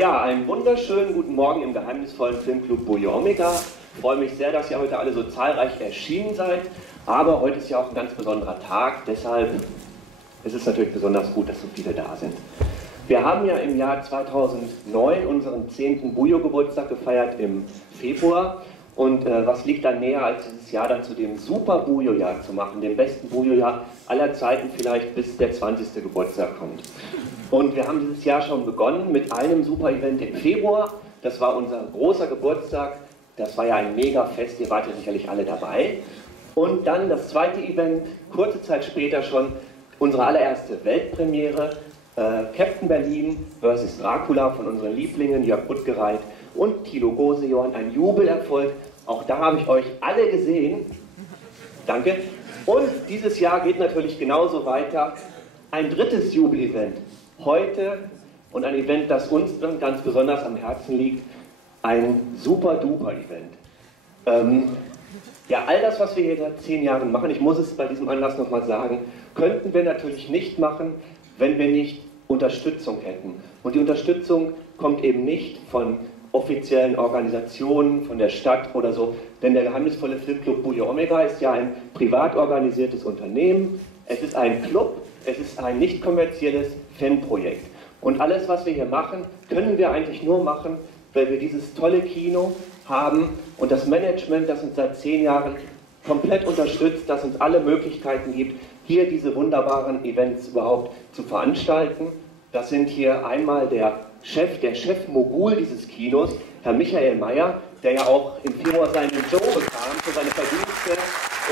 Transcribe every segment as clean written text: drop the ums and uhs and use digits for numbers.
Ja, einen wunderschönen guten Morgen im geheimnisvollen Filmclub Buio Omega. Ich freue mich sehr, dass ihr heute alle so zahlreich erschienen seid. Aber heute ist ja auch ein ganz besonderer Tag, deshalb ist es natürlich besonders gut, dass so viele da sind. Wir haben ja im Jahr 2009 unseren 10. Buio-Geburtstag gefeiert im Februar. Und was liegt dann näher, als dieses Jahr dann zu dem super Buio-Jahr zu machen, dem besten Buio-Jahr aller Zeiten, vielleicht bis der 20. Geburtstag kommt. Und wir haben dieses Jahr schon begonnen mit einem super Event im Februar. Das war unser großer Geburtstag. Das war ja ein Mega-Fest, ihr wart ja sicherlich alle dabei. Und dann das zweite Event, kurze Zeit später schon, unsere allererste Weltpremiere, Captain Berlin vs. Dracula von unseren Lieblingen Jörg Buttgereit und Thilo Gosejohann, ein Jubelerfolg. Auch da habe ich euch alle gesehen. Danke. Und dieses Jahr geht natürlich genauso weiter. Ein drittes Jubelevent. Heute und ein Event, das uns dann ganz besonders am Herzen liegt, ein Super-Duper-Event. Ja, all das, was wir hier seit 10 Jahren machen, ich muss es bei diesem Anlass nochmal sagen, könnten wir natürlich nicht machen, wenn wir nicht Unterstützung hätten. Und die Unterstützung kommt eben nicht von offiziellen Organisationen, von der Stadt oder so, denn der geheimnisvolle Filmclub Buio Omega ist ja ein privat organisiertes Unternehmen, es ist ein Club, es ist ein nicht kommerzielles Fanprojekt. Und alles, was wir hier machen, können wir eigentlich nur machen, weil wir dieses tolle Kino haben und das Management, das uns seit 10 Jahren komplett unterstützt, das uns alle Möglichkeiten gibt, hier diese wunderbaren Events überhaupt zu veranstalten. Das sind hier einmal der Chef-Mogul dieses Kinos, Herr Michael Mayer, der ja auch im Februar seinen Joe bekam für seine Verdienste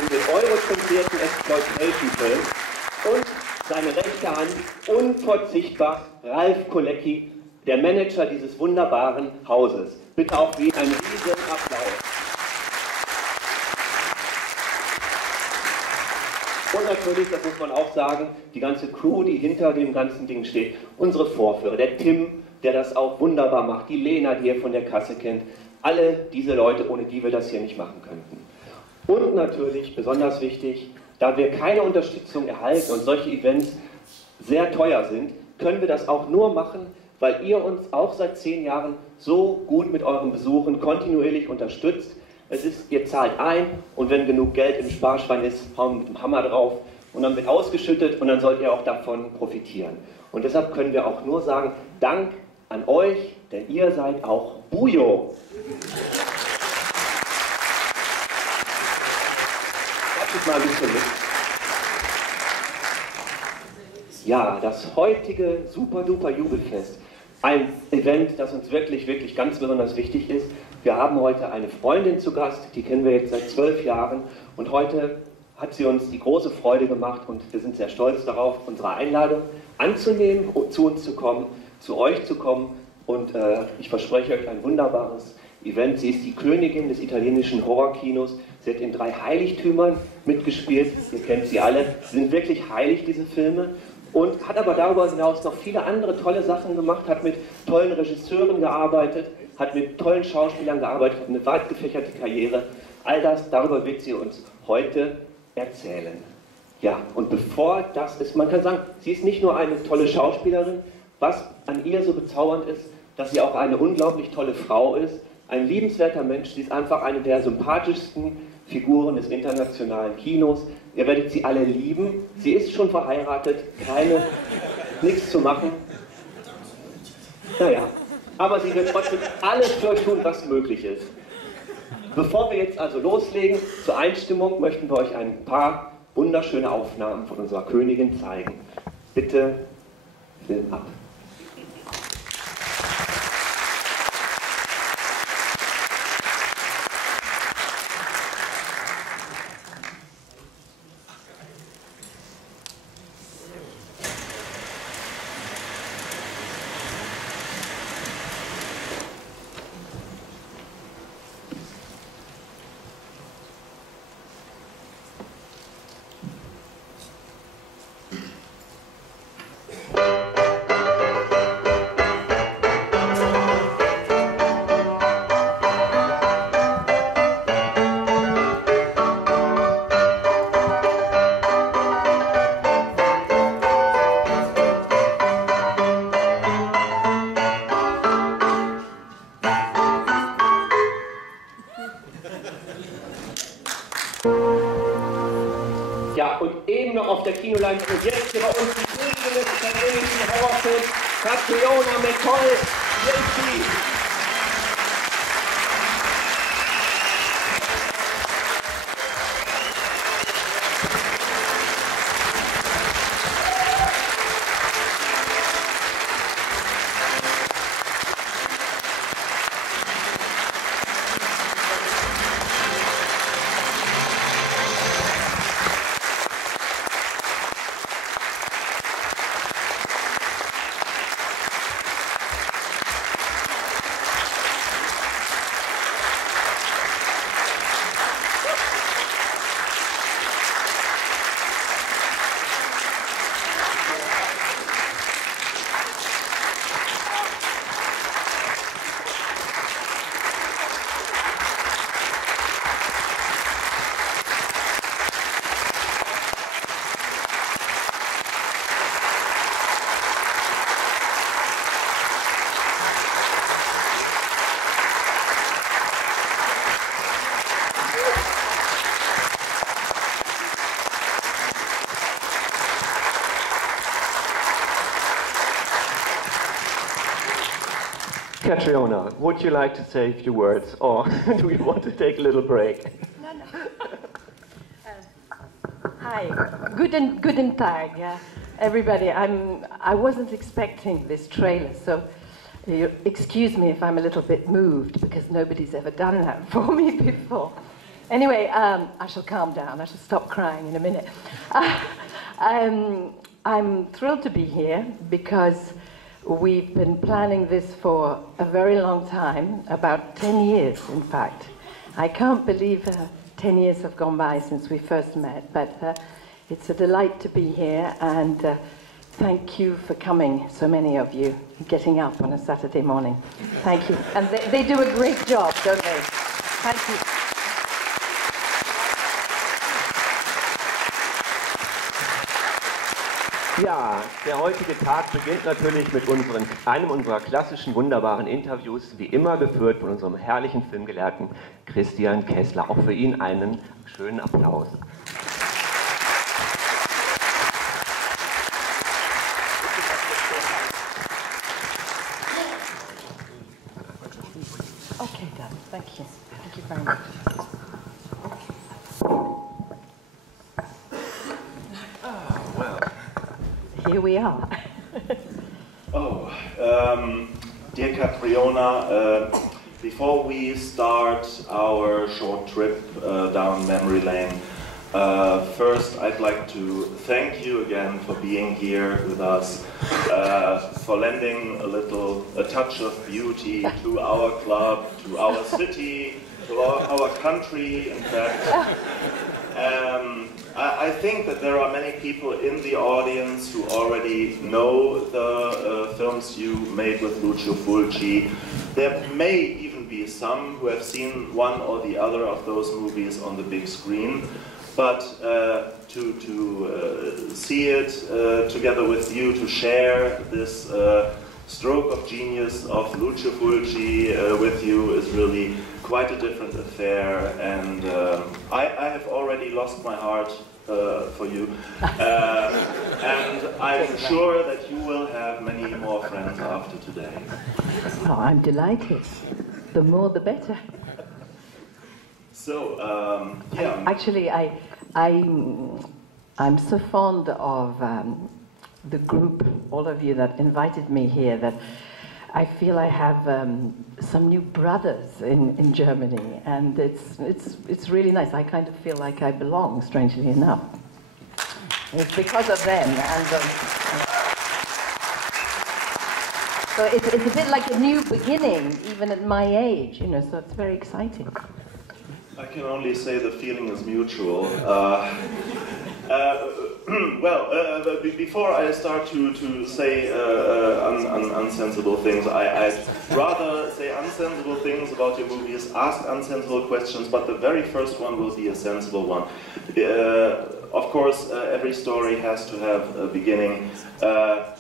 um den eurozentrierten Exploitation-Film. Und seine rechte Hand, unverzichtbar, Ralf Kolecki, der Manager dieses wunderbaren Hauses. Bitte auch für ihn einen riesen Applaus. Und natürlich, das muss man auch sagen, die ganze Crew, die hinter dem ganzen Ding steht. Unsere Vorführer, der Tim, der das auch wunderbar macht, die Lena, die ihr von der Kasse kennt. Alle diese Leute, ohne die wir das hier nicht machen könnten. Und natürlich, besonders wichtig, da wir keine Unterstützung erhalten und solche Events sehr teuer sind, können wir das auch nur machen, weil ihr uns auch seit 10 Jahren so gut mit euren Besuchen kontinuierlich unterstützt. Es ist, ihr zahlt ein und wenn genug Geld im Sparschwein ist, hauen wir mit dem Hammer drauf und dann wird ausgeschüttet und dann sollt ihr auch davon profitieren. Und deshalb können wir auch nur sagen, Dank an euch, denn ihr seid auch Buio. Mal ein bisschen mit. Ja, das heutige Super-Duper Jubelfest, ein Event, das uns wirklich, wirklich ganz besonders wichtig ist. Wir haben heute eine Freundin zu Gast, die kennen wir jetzt seit 12 Jahren und heute hat sie uns die große Freude gemacht und wir sind sehr stolz darauf, unsere Einladung anzunehmen, zu uns zu kommen, zu euch zu kommen und ich verspreche euch ein wunderbares Event. Sie ist die Königin des italienischen Horrorkinos. Sie hat in 3 Heiligtümern mitgespielt. Ihr kennt sie alle. Sie sind wirklich heilig, diese Filme. Und hat aber darüber hinaus noch viele andere tolle Sachen gemacht. Hat mit tollen Regisseuren gearbeitet. Hat mit tollen Schauspielern gearbeitet. Hat eine weit gefächerte Karriere. All das, darüber wird sie uns heute erzählen. Ja, und bevor das ist, man kann sagen, sie ist nicht nur eine tolle Schauspielerin. Was an ihr so bezaubernd ist, dass sie auch eine unglaublich tolle Frau ist. Ein liebenswerter Mensch, sie ist einfach eine der sympathischsten Figuren des internationalen Kinos. Ihr werdet sie alle lieben. Sie ist schon verheiratet, nichts zu machen. Naja, aber sie wird trotzdem alles für euch tun, was möglich ist. Bevor wir jetzt also loslegen, zur Einstimmung möchten wir euch ein paar wunderschöne Aufnahmen von unserer Königin zeigen. Bitte Film ab. Ja, und eben noch auf der Kinoleinwand und jetzt hier bei uns die Königin des italienischen Horrorfilms, Catriona MacColl. Hier ist sie. Catriona, would you like to say a few words, or do you want to take a little break? No, no. Hi, guten Tag, everybody. I wasn't expecting this trailer, so excuse me if I'm a little bit moved, because nobody's ever done that for me before. Anyway, I shall calm down. I shall stop crying in a minute. I'm thrilled to be here because we've been planning this for a very long time, about 10 years, in fact. I can't believe 10 years have gone by since we first met, but it's a delight to be here, and thank you for coming, so many of you, getting up on a Saturday morning. Thank you. And they do a great job, don't they? Thank you. Ja, der heutige Tag beginnt natürlich mit einem unserer klassischen, wunderbaren Interviews, wie immer geführt von unserem herrlichen Filmgelehrten Christian Kessler. Auch für ihn einen schönen Applaus. Okay, Dan, thank you. Thank you very much. Here we are. Dear Catriona, before we start our short trip down memory lane, first I'd like to thank you again for being here with us, for lending a touch of beauty to our club, to our city, to our country, in fact. I think that there are many people in the audience who already know the films you made with Lucio Fulci. There may even be some who have seen one or the other of those movies on the big screen, but to see it together with you, to share this stroke of genius of Lucio Fulci with you is really quite a different affair, and I have already lost my heart for you, and I'm sure that you will have many more friends after today. Oh, I'm delighted. The more the better. So, yeah. Actually, I'm so fond of the group, all of you that invited me here, that I feel I have some new brothers in Germany, and it's really nice. I kind of feel like I belong, strangely enough. It's because of them, and so it's a bit like a new beginning, even at my age, you know. So it's very exciting. I can only say the feeling is mutual. Before I start to say unsensible things, I'd rather say unsensible things about your movies, ask unsensible questions, but the very first one will be a sensible one. Of course, every story has to have a beginning.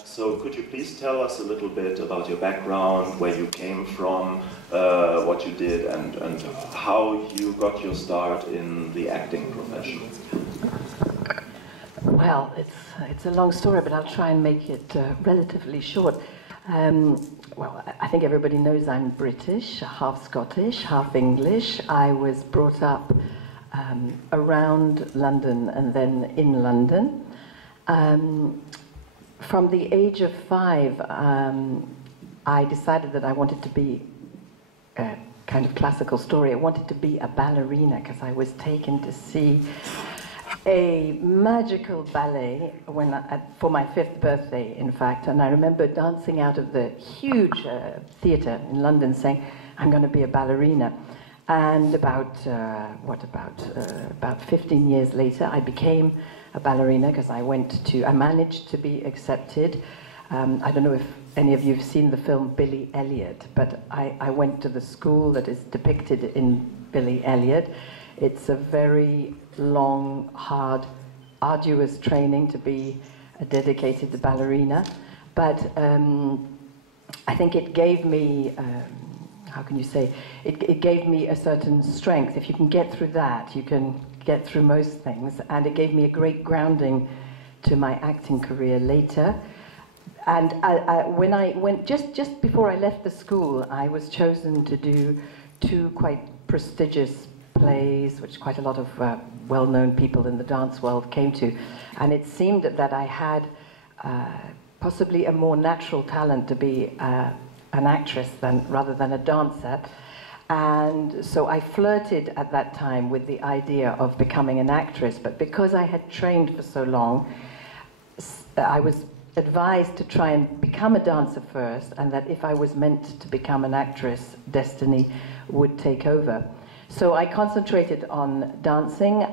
So could you please tell us a little bit about your background, where you came from, what you did, and how you got your start in the acting profession? Well, it's a long story, but I'll try and make it relatively short. Well, I think everybody knows I'm British, half Scottish, half English. I was brought up around London and then in London. From the age of 5, I decided that I wanted to be a kind of classical story. I wanted to be a ballerina because I was taken to see a magical ballet for my 5th birthday, in fact, and I remember dancing out of the huge theatre in London saying, I'm going to be a ballerina. And about 15 years later, I became a ballerina because I managed to be accepted. I don't know if any of you have seen the film Billy Elliot, but I went to the school that is depicted in Billy Elliot. It's a very long, hard, arduous training to be a dedicated ballerina. But I think it gave me, how can you say, it gave me a certain strength. If you can get through that, you can get through most things. And it gave me a great grounding to my acting career later. And when I went, just before I left the school, I was chosen to do 2 quite prestigious plays, which quite a lot of well-known people in the dance world came to. And it seemed that I had possibly a more natural talent to be an actress rather than a dancer. And so I flirted at that time with the idea of becoming an actress, but because I had trained for so long, I was advised to try and become a dancer first, and that if I was meant to become an actress, destiny would take over. So I concentrated on dancing.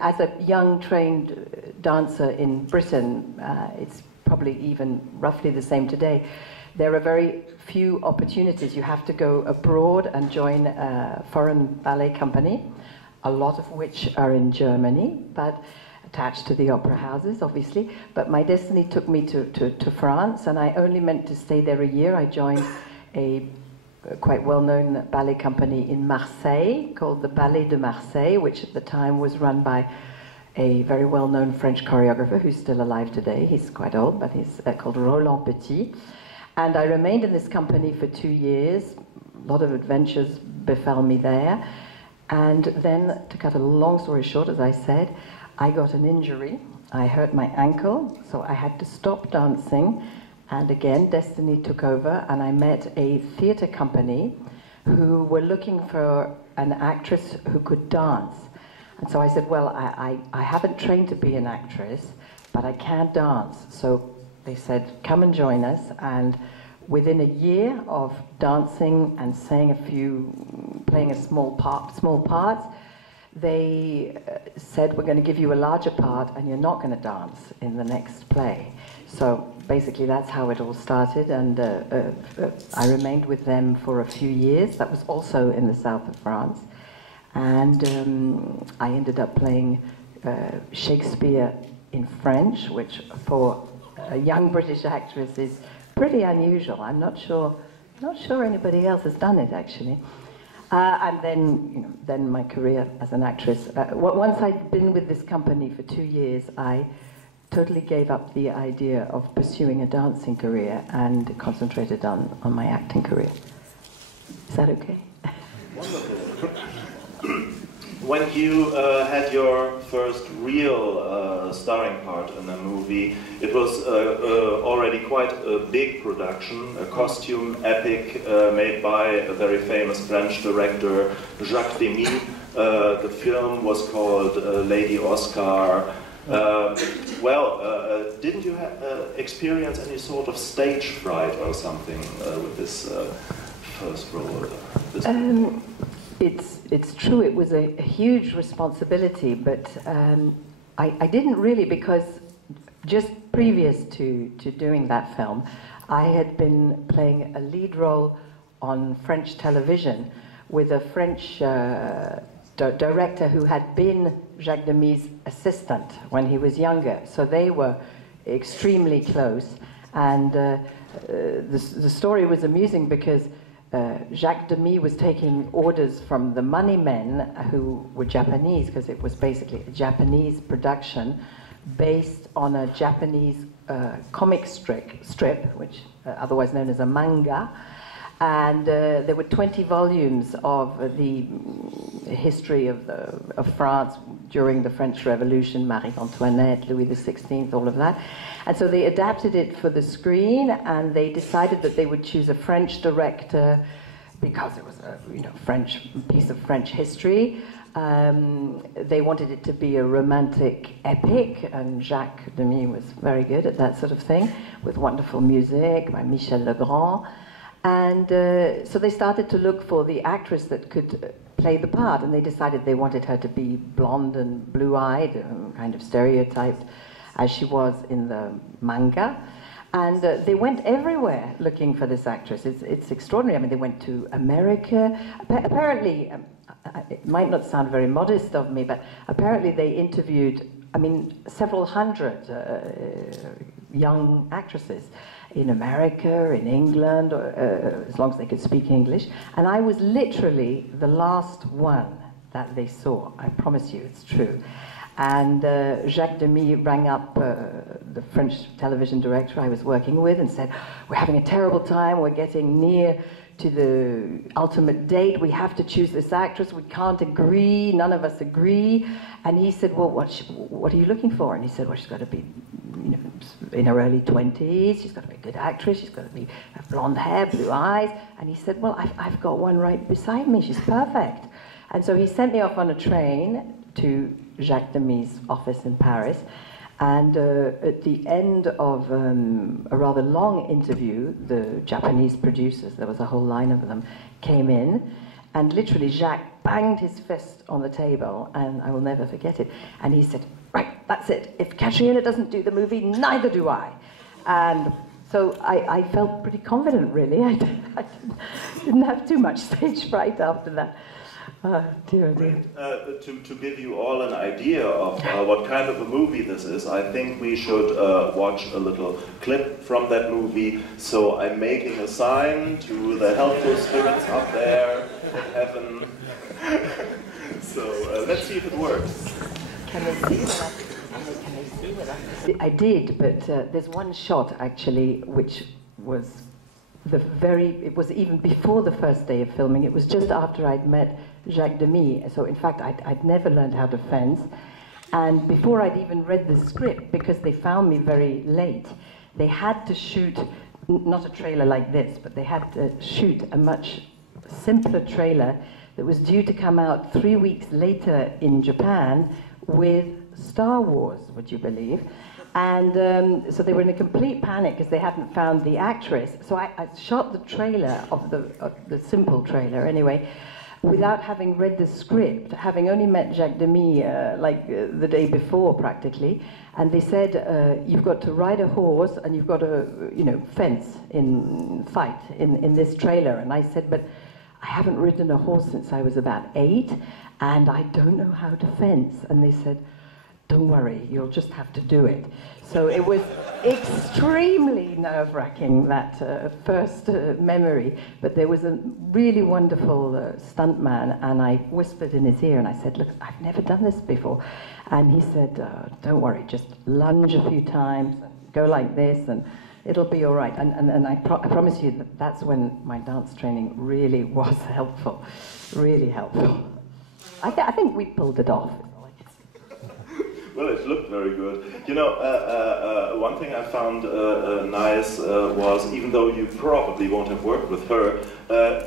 As a young trained dancer in Britain, it's probably even roughly the same today, there are very few opportunities. You have to go abroad and join a foreign ballet company, a lot of which are in Germany, but attached to the opera houses, obviously. But my destiny took me to France, and I only meant to stay there a year. I joined a quite well-known ballet company in Marseille called the Ballet de Marseille, which at the time was run by a very well-known French choreographer who's still alive today. He's quite old, but he's called Roland Petit. And I remained in this company for 2 years. A lot of adventures befell me there. And then, to cut a long story short, as I said, I got an injury. I hurt my ankle, so I had to stop dancing. And again, destiny took over, and I met a theatre company who were looking for an actress who could dance. And so I said, well, I haven't trained to be an actress, but I can dance. So they said, come and join us. And within a year of dancing and playing a small parts, they said, we're going to give you a larger part, and you're not going to dance in the next play. So basically that's how it all started, and I remained with them for a few years. That was also in the south of France. And I ended up playing Shakespeare in French, which for a young British actress is pretty unusual. I'm not sure anybody else has done it, actually. And then, then my career as an actress. Once I'd been with this company for 2 years, I totally gave up the idea of pursuing a dancing career and concentrated on my acting career. Is that okay? Wonderful. When you had your first real starring part in a movie, it was already quite a big production, a costume epic made by a very famous French director, Jacques Demy. The film was called Lady Oscar. Didn't you experience any sort of stage fright or something with this first role? It's true, it was a huge responsibility, but I didn't really, because just previous to doing that film, I had been playing a lead role on French television with a French director who had been Jacques Demy's assistant when he was younger. So they were extremely close, and the story was amusing because Jacques Demy was taking orders from the money men who were Japanese, because it was basically a Japanese production based on a Japanese comic strip, which otherwise known as a manga. And there were 20 volumes of the history of France during the French Revolution, Marie Antoinette, Louis XVI, all of that. And so they adapted it for the screen, and they decided that they would choose a French director because it was a French piece of French history. They wanted it to be a romantic epic, and Jacques Demy was very good at that sort of thing, with wonderful music by Michel Legrand. And so they started to look for the actress that could play the part, and they decided they wanted her to be blonde and blue-eyed, kind of stereotyped as she was in the manga. And they went everywhere looking for this actress. It's extraordinary. I mean, they went to America. Apparently, it might not sound very modest of me, but apparently they interviewed, I mean, several hundred young actresses in America, in England, as long as they could speak English. And I was literally the last one that they saw. I promise you, it's true. And Jacques Demy rang up the French television director I was working with and said, "We're having a terrible time, we're getting near to the ultimate date, we have to choose this actress, we can't agree, none of us agree." And he said, "Well, what are you looking for?" And he said, "Well, she's got to be, in her early 20s, she's got to be a good actress, she's got to be blonde hair, blue eyes." And he said, "Well, I've got one right beside me, she's perfect." And so he sent me off on a train to Jacques Demy's office in Paris, and at the end of a rather long interview, the Japanese producers, there was a whole line of them, came in, and literally Jacques banged his fist on the table, and I will never forget it, and he said, "Right, that's it, if Catriona doesn't do the movie, neither do I." And so I felt pretty confident, really. I didn't have too much stage fright after that. Dear. To give you all an idea of what kind of a movie this is, I think we should watch a little clip from that movie. So I'm making a sign to the helpful spirits up there in heaven. So let's see if it works. Can they see with us? I did, but there's one shot actually which was it was even before the first day of filming. It was just after I'd met Jacques Demy. So in fact, I'd never learned how to fence. And before I'd even read the script, because they found me very late, they had to shoot, not a trailer like this, but they had to shoot a much simpler trailer that was due to come out 3 weeks later in Japan with Star Wars, would you believe? And so they were in a complete panic because they hadn't found the actress. So I shot the trailer of the simple trailer anyway, without having read the script, having only met Jacques Demy the day before practically. And they said, "You've got to ride a horse and you've got to, fence fight in this trailer." And I said, "But I haven't ridden a horse since I was about 8, and I don't know how to fence." And they said, "Don't worry, you'll just have to do it." So it was extremely nerve-wracking, that first memory. But there was a really wonderful stuntman, and I whispered in his ear, and I said, "Look, I've never done this before." And he said, "Don't worry, just lunge a few times, and go like this, and it'll be all right." And I promise you that that's when my dance training really was helpful, really helpful. I think we pulled it off. Well, it looked very good. One thing I found nice was, even though you probably won't have worked with her,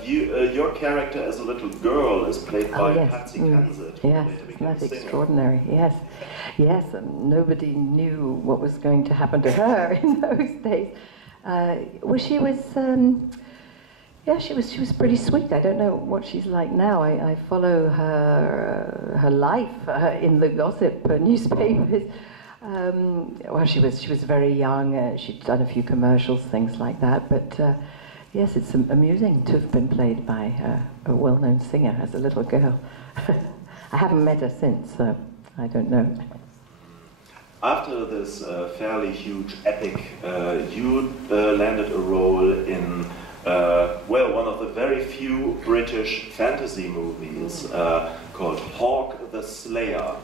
your character as a little girl is played by Patsy Kensit. Yes, that's extraordinary. Yes, and nobody knew what was going to happen to her in those days. She was pretty sweet. I don't know what she's like now. I follow her life in the gossip newspapers. Well, she was very young. She'd done a few commercials, things like that. But yes, it's amusing to have been played by a well-known singer as a little girl. I haven't met her since, so I don't know. After this fairly huge epic, you landed a role in one of the very few British fantasy movies called Hawk the Slayer.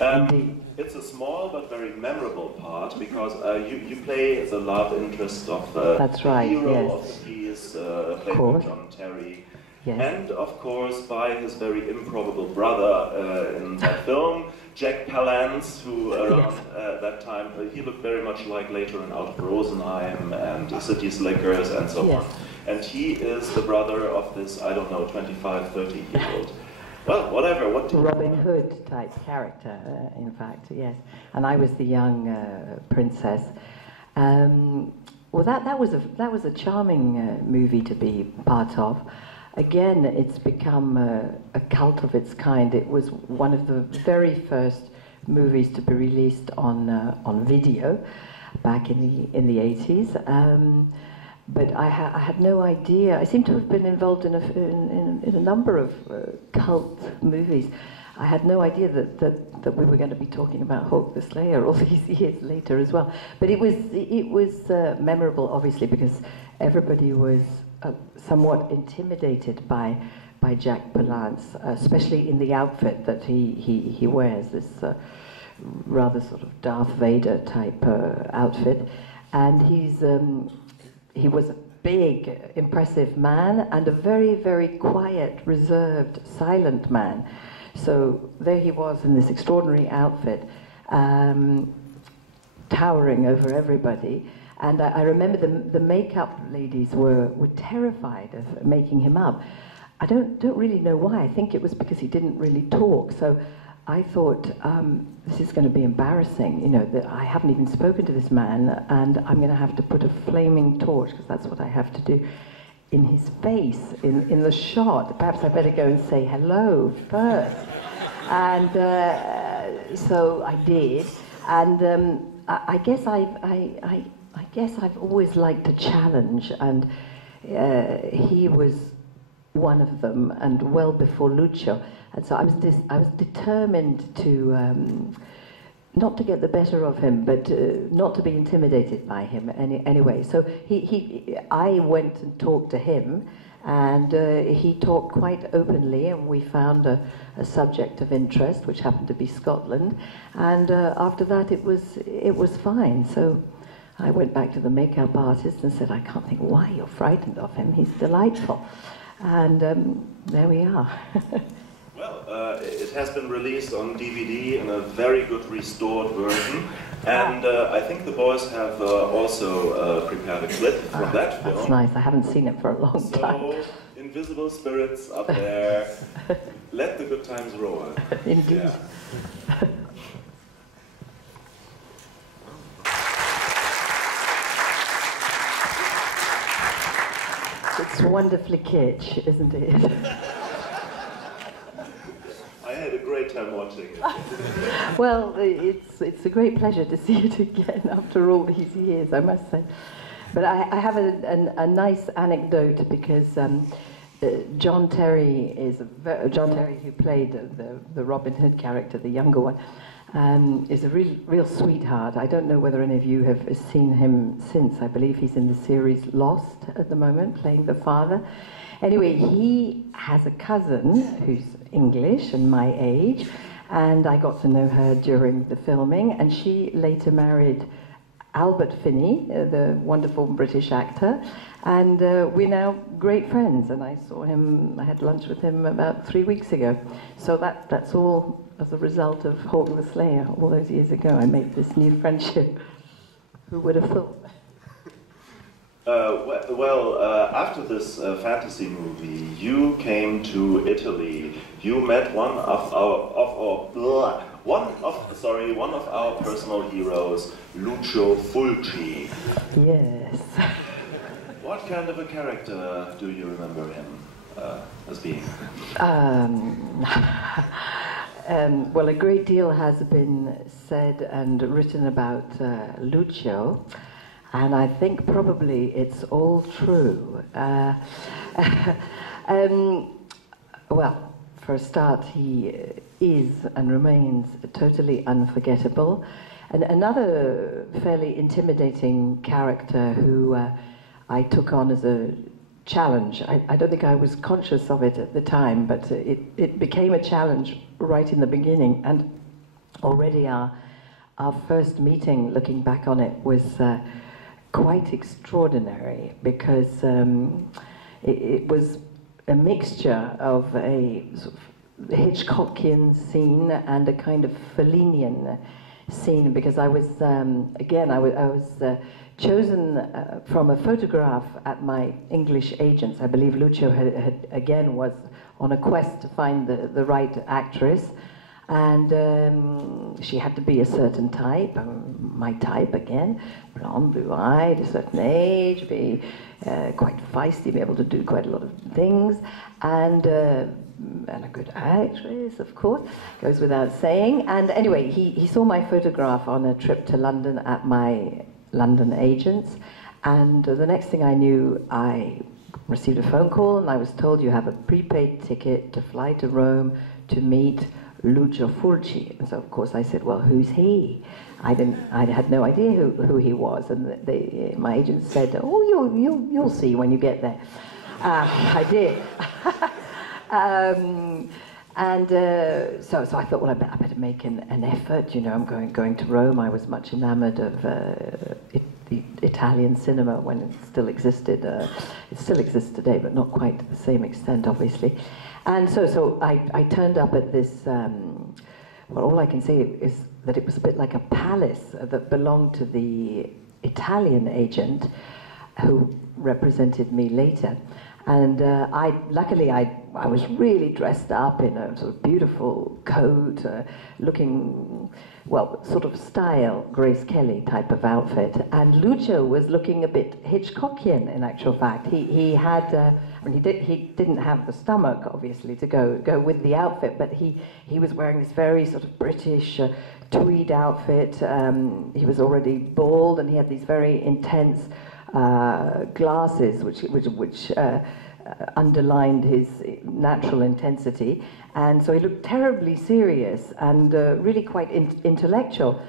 Indeed. It's a small but very memorable part because you play the love interest of That's the right, hero yes. of the piece, played by John Terry. Yes. And of course by his very improbable brother in that film, Jack Palance, who around that time, he looked very much like later in Out of Rosenheim and City Slickers and so on. And he is the brother of this, I don't know, 25, 30-year-old. Well, whatever. What Robin Hood type character, in fact, yes. And I was the young princess. Well, that was a charming movie to be part of. Again, it's become a cult of its kind. It was one of the very first movies to be released on video back in the 80s. But I had no idea. I seem to have been involved in a number of cult movies. I had no idea that we were going to be talking about Hawk the Slayer all these years later as well. But it was memorable, obviously, because everybody was somewhat intimidated by Jack Palance, especially in the outfit that he wears, this rather sort of Darth Vader type outfit, and he was a big, impressive man and a very, very quiet, reserved, silent man. So there he was in this extraordinary outfit, towering over everybody. And I remember the makeup ladies were terrified of making him up. I don't really know why. I think it was because he didn't really talk. So I thought, this is going to be embarrassing, you know, that I haven't even spoken to this man, and I'm going to have to put a flaming torch, because that's what I have to do, in his face, in the shot. Perhaps I better go and say hello first. And so I did. And I guess I've always liked a challenge, and he was one of them, and well before Lucio. And so I was determined to not to get the better of him, but not to be intimidated by him anyway. So I went and talked to him, and he talked quite openly, and we found a subject of interest, which happened to be Scotland. And after that, it was fine. So I went back to the makeup artist and said, I can't think why you're frightened of him. He's delightful. And there we are. Well, it has been released on DVD in a very good restored version, and I think the boys have also prepared a clip from that film. That's nice. I haven't seen it for a long time. So, invisible spirits up there, let the good times roll. Indeed. Yeah. It's wonderfully kitsch, isn't it? I had a great time watching it. Well, it's a great pleasure to see it again after all these years, I must say. But I have a nice anecdote, because John Terry, who played the Robin Hood character, the younger one, is a real sweetheart. I don't know whether any of you have seen him since. I believe he's in the series Lost at the moment, playing the father. Anyway, he has a cousin who's English and my age, and I got to know her during the filming, and she later married Albert Finney, the wonderful British actor, and we're now great friends, and I had lunch with him about 3 weeks ago. So that's all as a result of Hawk the Slayer. All those years ago, I made this new friendship. Who would have thought? After this fantasy movie, you came to Italy. You met one of our personal heroes, Lucio Fulci. Yes. What kind of a character do you remember him as being? Well, a great deal has been said and written about Lucio, and I think probably it's all true. Well, for a start, he is and remains totally unforgettable. And another fairly intimidating character who I took on as a challenge. I don't think I was conscious of it at the time, but it became a challenge right in the beginning. And already our first meeting, looking back on it, was quite extraordinary, because it was a mixture of a sort of Hitchcockian scene and a kind of Fellinian scene, because I was again I was chosen from a photograph at my English agents. I believe Lucio had again was on a quest to find the right actress, and she had to be a certain type, my type again, blonde, blue-eyed, a certain age, be quite feisty, be able to do quite a lot of things, and a good actress, of course, goes without saying. And anyway, he saw my photograph on a trip to London at my London agents, and the next thing I knew, I received a phone call, and I was told, you have a prepaid ticket to fly to Rome to meet Lucio Fulci. And so of course I said, well, who's he? I had no idea who he was, and my agent said, oh, you'll see when you get there. I did. So I thought, well, I better make an effort. You know, I'm going to Rome. I was much enamored of the Italian cinema when it still existed. It still exists today, but not quite to the same extent, obviously. And so I turned up at this. Well, all I can say is that it was a bit like a palace that belonged to the Italian agent, who represented me later. And luckily I was really dressed up in a sort of beautiful coat, looking, well, sort of style, Grace Kelly type of outfit. And Lucio was looking a bit Hitchcockian, in actual fact. He had, I mean, he didn't have the stomach, obviously, to go with the outfit, but he was wearing this very sort of British tweed outfit. He was already bald, and he had these very intense glasses, which underlined his natural intensity, and so he looked terribly serious and really quite intellectual.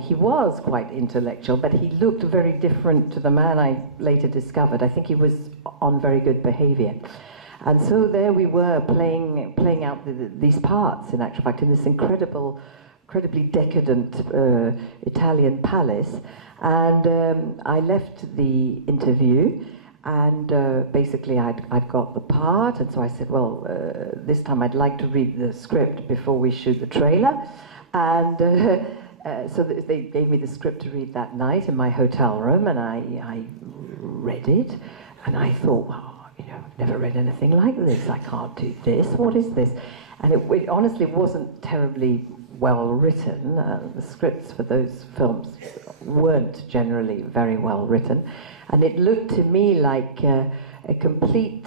He was quite intellectual, but he looked very different to the man I later discovered. I think he was on very good behavior. And so there we were playing out these parts, in actual fact, in this incredibly decadent Italian palace. And I left the interview, and basically I'd got the part, and so I said, well, this time I'd like to read the script before we shoot the trailer. And so they gave me the script to read that night in my hotel room, and I read it, and I thought, wow, you know, I've never read anything like this. I can't do this. What is this? And it honestly wasn't terribly well written. The scripts for those films weren't generally very well written, and it looked to me like a complete,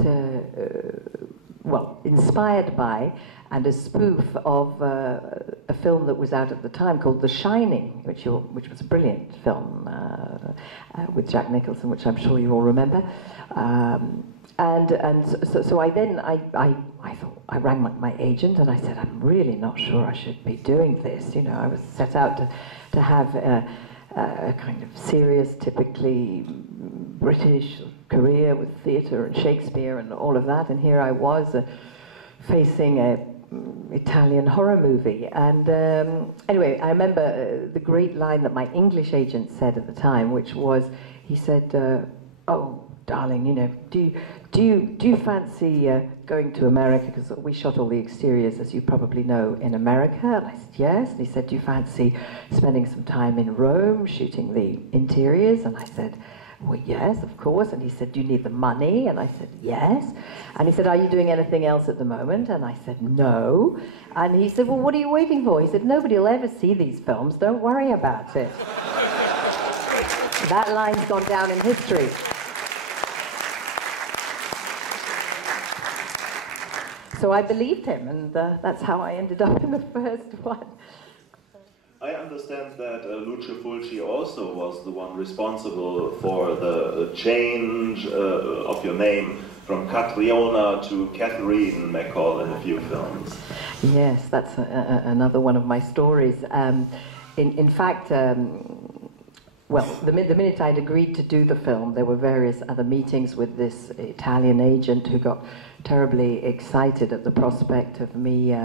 well, inspired by and a spoof of a film that was out at the time called The Shining, which was a brilliant film with Jack Nicholson, which I'm sure you all remember. So I thought, I rang my agent, and I said, I'm really not sure I should be doing this. You know, I was set out to have a kind of serious, typically British career with theatre and Shakespeare and all of that, and here I was facing a Italian horror movie. And anyway, I remember the great line that my English agent said at the time, which was, he said, oh, darling, you know, do you fancy going to America? Because we shot all the exteriors, as you probably know, in America. And I said, yes. And he said, do you fancy spending some time in Rome shooting the interiors? And I said, well, yes, of course. And he said, do you need the money? And I said, yes. And he said, are you doing anything else at the moment? And I said, no. And he said, well, what are you waiting for? He said, nobody will ever see these films. Don't worry about it. That line's gone down in history. So I believed him, and that's how I ended up in the first one. I understand that Lucio Fulci also was the one responsible for the change of your name from Catriona to Catriona MacColl in a few films. Yes, that's another one of my stories. In fact, well, the minute I'd agreed to do the film, there were various other meetings with this Italian agent who got terribly excited at the prospect of me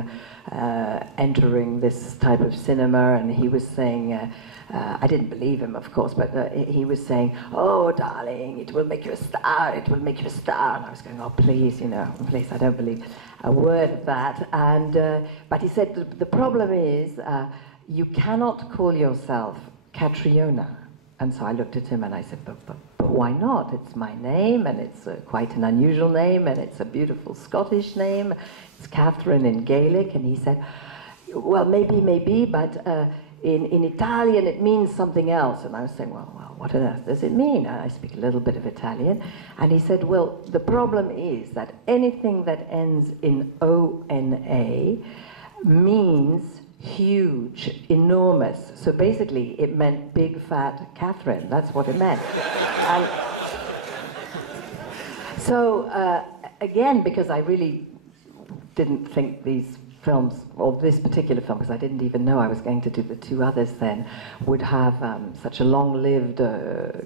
entering this type of cinema, and he was saying, I didn't believe him, of course, but he was saying, "Oh, darling, it will make you a star, it will make you a star." And I was going, "Oh, please, you know, please, I don't believe a word of that." And, but he said, the problem is, you cannot call yourself Catriona. And so I looked at him and I said, but why not? It's my name, and it's quite an unusual name, and it's a beautiful Scottish name. It's Catherine in Gaelic. And he said, well, maybe, but in Italian it means something else. And I was saying, well, what on earth does it mean? I speak a little bit of Italian. And he said, well, the problem is that anything that ends in O-N-A means huge, enormous. So basically it meant big fat Catherine. That's what it meant. And so again, because I really didn't think these films, or this particular film, because I didn't even know I was going to do the two others then, would have such a long-lived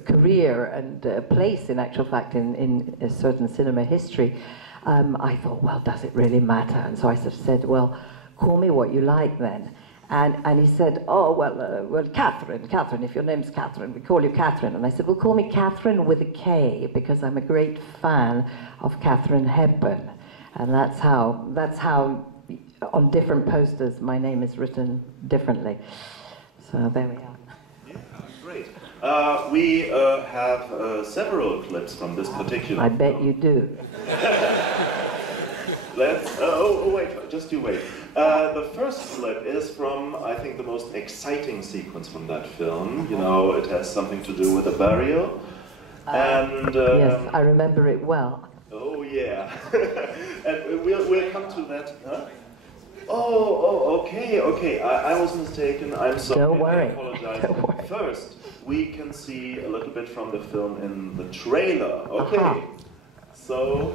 career and place, in actual fact, in a certain cinema history, I thought, well, does it really matter? And so I sort of said, well, call me what you like then. And he said, oh, well, Catherine, if your name's Catherine, we call you Catherine. And I said, well, call me Catherine with a K, because I'm a great fan of Katharine Hepburn. And that's how on different posters my name is written differently. So there we are. Yeah, great. We have several clips from this particular I bet you do. Let's, wait, just you wait. The first clip is from, I think, the most exciting sequence from that film. You know, it has something to do with a burial. And yes, I remember it well. Oh, yeah. And we'll come to that. Huh? Oh, okay. I was mistaken. I'm sorry. Don't worry. I apologize. Don't worry. First, we can see a little bit from the film in the trailer. Okay. So,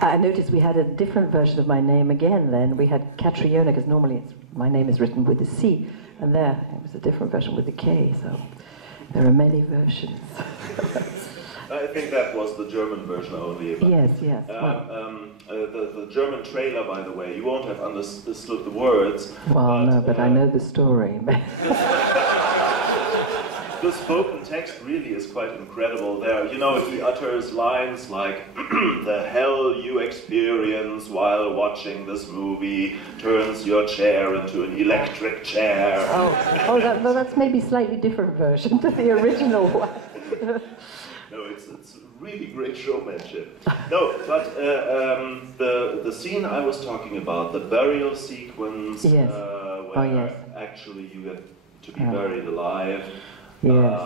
I noticed we had a different version of my name again then. We had Catriona, because normally my name is written with a C, and there it was a different version with a K, so there are many versions. I think that was the German version only. But, yes. The German trailer, by the way, you won't have understood the words. Well, no, but I know the story. The spoken text really is quite incredible there. You know, he utters lines like, the hell you experience while watching this movie turns your chair into an electric chair. Well, that's maybe a slightly different version to the original one. No, it's really great showmanship. No, but the scene I was talking about, the burial sequence, yes. where actually you get to be buried alive. Yes.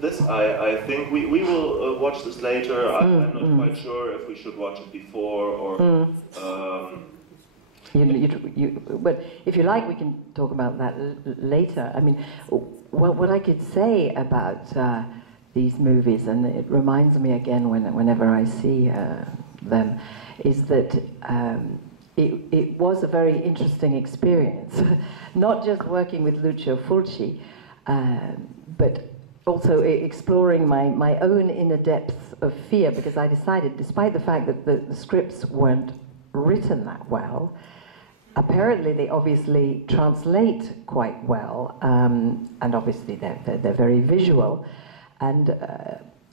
This, I think, we will watch this later. I'm not quite sure if we should watch it before or... But if you like, we can talk about that later. I mean, what I could say about these movies, and it reminds me again whenever I see them, is that it was a very interesting experience. Not just working with Lucio Fulci, but also exploring my own inner depths of fear, because I decided, despite the fact that the scripts weren't written that well, apparently they obviously translate quite well, and obviously they're very visual. And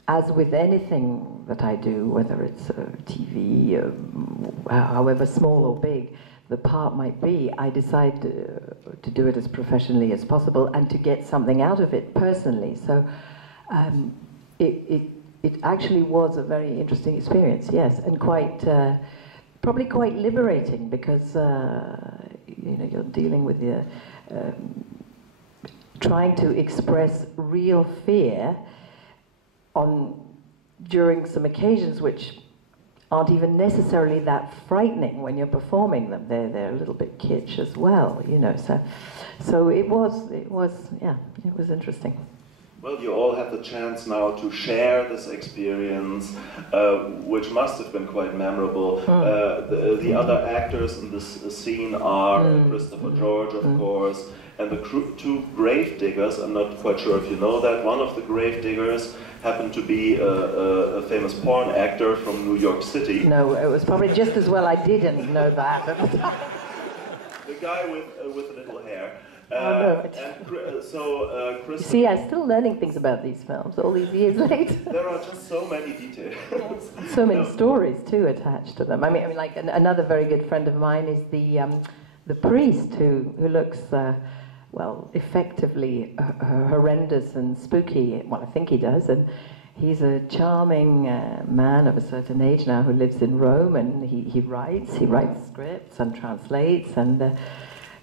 as with anything that I do, whether it's TV, however small or big the part might be, I decide to do it as professionally as possible and to get something out of it personally. So it actually was a very interesting experience, yes, and quite probably quite liberating, because you know, you're dealing with the trying to express real fear during some occasions which aren't even necessarily that frightening when you're performing them. They're a little bit kitsch as well, you know. So it was interesting. Well, you all had the chance now to share this experience, which must have been quite memorable. The other actors in this scene are Christopher George, of course, and the two grave diggers. I'm not quite sure if you know that. One of the grave diggers happened to be a famous porn actor from New York City. No, it was probably just as well I didn't know that. The guy with the little hair. You see, I'm still learning things about these films all these years later. There are just so many details. So many stories too attached to them. I mean, like another very good friend of mine is the priest who looks well, effectively horrendous and spooky. Well, I think he does, and he's a charming man of a certain age now who lives in Rome, and he writes scripts and translates and.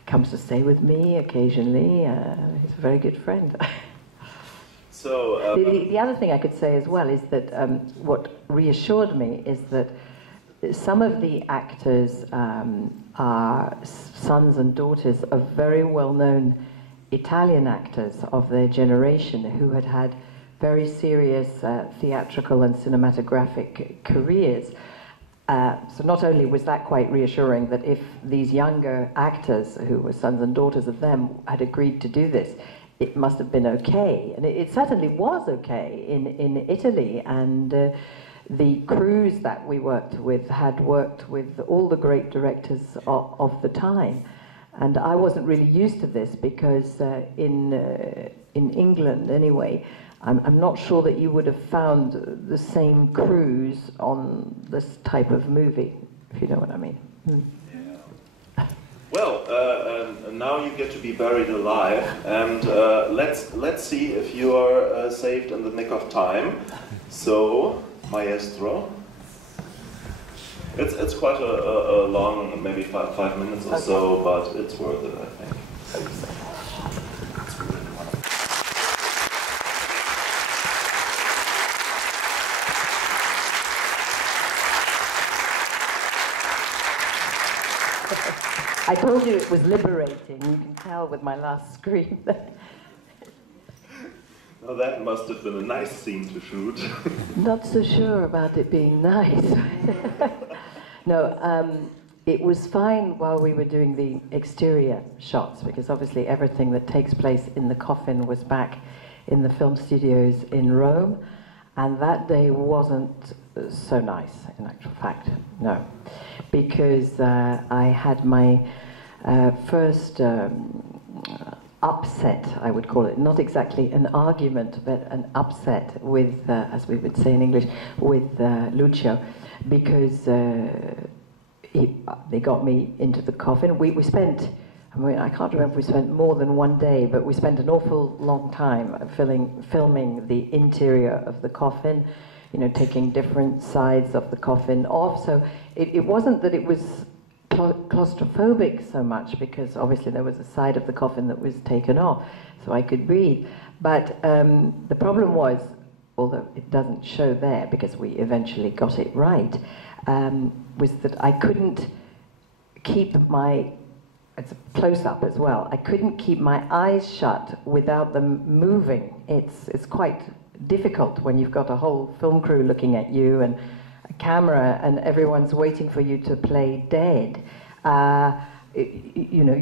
Comes to stay with me occasionally. He's a very good friend. So the other thing I could say as well is that what reassured me is that some of the actors are sons and daughters of very well-known Italian actors of their generation who had had very serious theatrical and cinematographic careers. So not only was that quite reassuring that if these younger actors who were sons and daughters of them had agreed to do this, it must have been okay. And it certainly was okay in Italy. And the crews that we worked with had worked with all the great directors of the time. And I wasn't really used to this because in England anyway, I'm not sure that you would have found the same crews on this type of movie, if you know what I mean. Yeah. Well, now you get to be buried alive, and let's see if you are saved in the nick of time. So, maestro. It's quite a long, maybe five minutes or so, but it's worth it, I think. I told you it was liberating. You can tell with my last scream. Well, that must have been a nice scene to shoot. Not so sure about it being nice. No, it was fine while we were doing the exterior shots, because obviously everything that takes place in the coffin was back in the film studios in Rome, and that day wasn't so nice, in actual fact, no. Because I had my first upset, I would call it, not exactly an argument, but an upset with, as we would say in English, with Lucio, because they got me into the coffin. We spent, I mean, I can't remember if we spent more than one day, but we spent an awful long time filming the interior of the coffin, you know, taking different sides of the coffin off. So it wasn't that it was claustrophobic so much, because obviously there was a side of the coffin that was taken off, so I could breathe. But the problem was, although it doesn't show there because we eventually got it right, was that I couldn't keep my, it's a close-up as well, I couldn't keep my eyes shut without them moving. It's quite difficult when you've got a whole film crew looking at you and a camera and everyone's waiting for you to play dead. You know,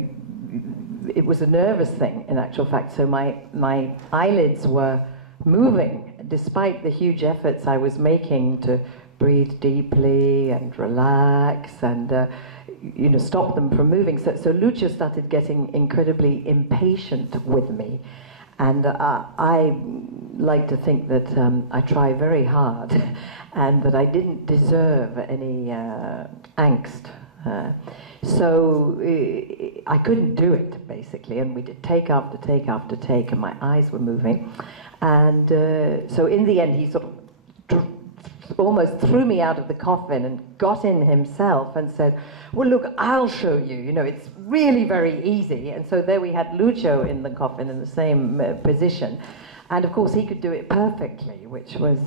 it was a nervous thing in actual fact, so my eyelids were moving despite the huge efforts I was making to breathe deeply and relax and you know, stop them from moving. So Lucio started getting incredibly impatient with me. And I like to think that I try very hard and that I didn't deserve any angst. So I couldn't do it, basically, and we did take after take after take, and my eyes were moving. And so in the end, he sort of almost threw me out of the coffin and got in himself and said, well, look, I'll show you, you know, it's really very easy. And so there we had Lucio in the coffin in the same position. And of course, he could do it perfectly, which was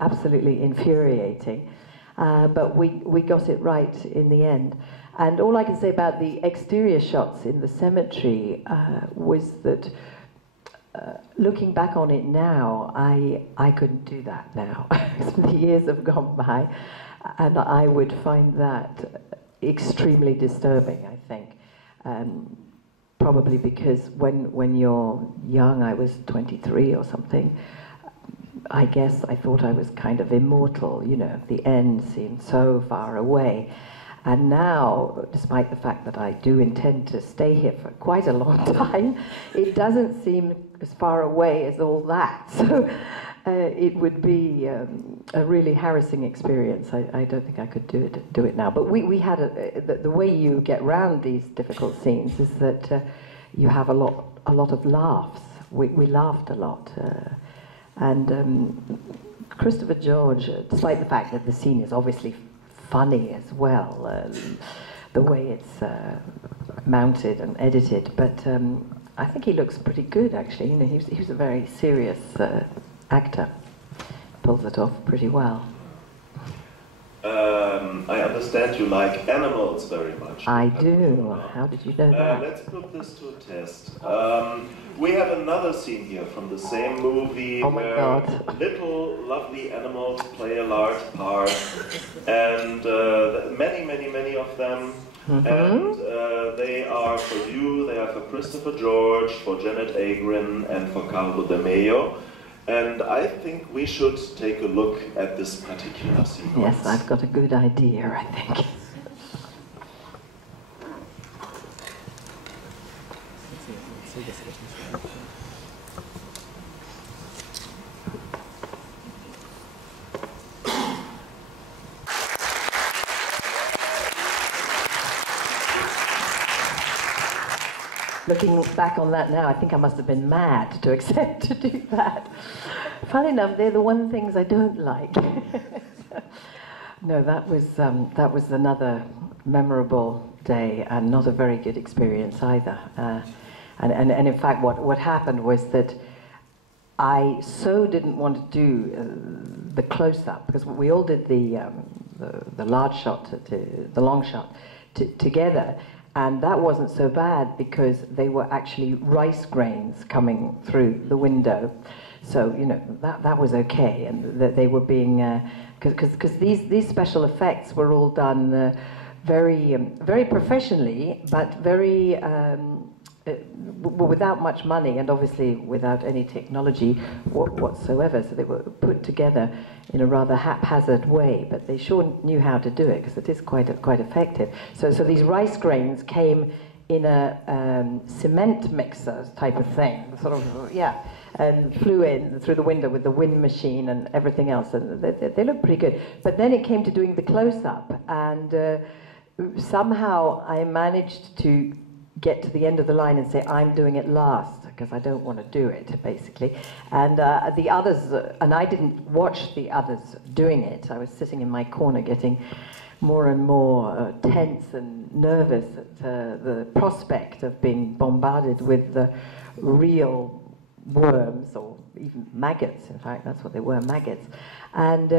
absolutely infuriating. But we got it right in the end. And all I can say about the exterior shots in the cemetery was that looking back on it now, I couldn't do that now. The years have gone by, and I would find that extremely disturbing, I think. Probably because when you're young, I was 23 or something, I guess I thought I was kind of immortal, you know, the end seemed so far away. And now, despite the fact that I do intend to stay here for quite a long time, it doesn't seem as far away as all that. So it would be a really harassing experience. I don't think I could do it now. But we had the way you get around these difficult scenes is that you have a lot of laughs. We laughed a lot. And Christopher George, despite the fact that the scene is obviously funny as well, the way it's mounted and edited, but I think he looks pretty good actually. You know, he was a very serious actor. Pulls it off pretty well. I understand you like animals very much. I do. How did you know that? Let's put this to a test. We have another scene here from the same movie where little lovely animals play a large part, and many of them. And they are for you, they are for Christopher George, for Janet Agrin, and for Carlo De Mejo. And I think we should take a look at this particular sequence. Yes, I've got a good idea, I think. Looking back on that now, I think I must have been mad to accept to do that. Funny enough, they're the one things I don't like. No, that was another memorable day and not a very good experience either. And in fact, what happened was that I so didn't want to do the close-up, because we all did the large shot, the long shot together. And that wasn't so bad because they were actually rice grains coming through the window. So, you know, that was okay. And that they were being, because these special effects were all done very professionally, but very, without much money and obviously without any technology whatsoever. So they were put together in a rather haphazard way, but they sure knew how to do it because it is quite effective. So these rice grains came in a cement mixer type of thing, sort of, yeah, and flew in through the window with the wind machine and everything else, and they looked pretty good. But then it came to doing the close-up, and somehow I managed to get to the end of the line and say, I'm doing it last, because I don't want to do it, basically. And the others, and I didn't watch the others doing it. I was sitting in my corner getting more and more tense and nervous at the prospect of being bombarded with the real worms, or even maggots, in fact, that's what they were, maggots. And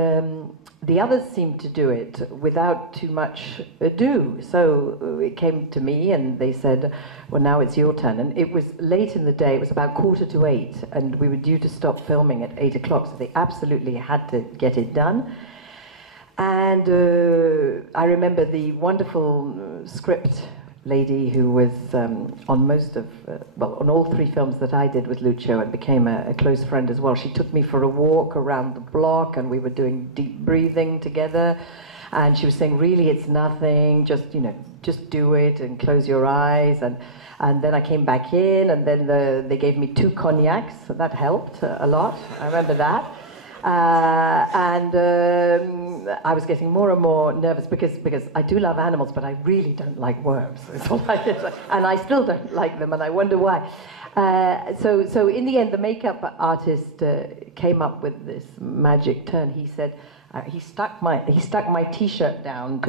the others seemed to do it without too much ado. So it came to me and they said, well, now it's your turn. And it was late in the day, it was about 7:45, and we were due to stop filming at 8 o'clock, so they absolutely had to get it done. And I remember the wonderful script lady who was on most of, well, on all 3 films that I did with Lucio and became a close friend as well. She took me for a walk around the block and we were doing deep breathing together. And she was saying, really, it's nothing, just, you know, just do it and close your eyes. And then I came back in and then they gave me 2 cognacs, so that helped a lot. I remember that. I was getting more and more nervous because I do love animals, but I really don't like worms. And I still don't like them, and I wonder why. So in the end, the makeup artist came up with this magic turn. He said he stuck my T-shirt down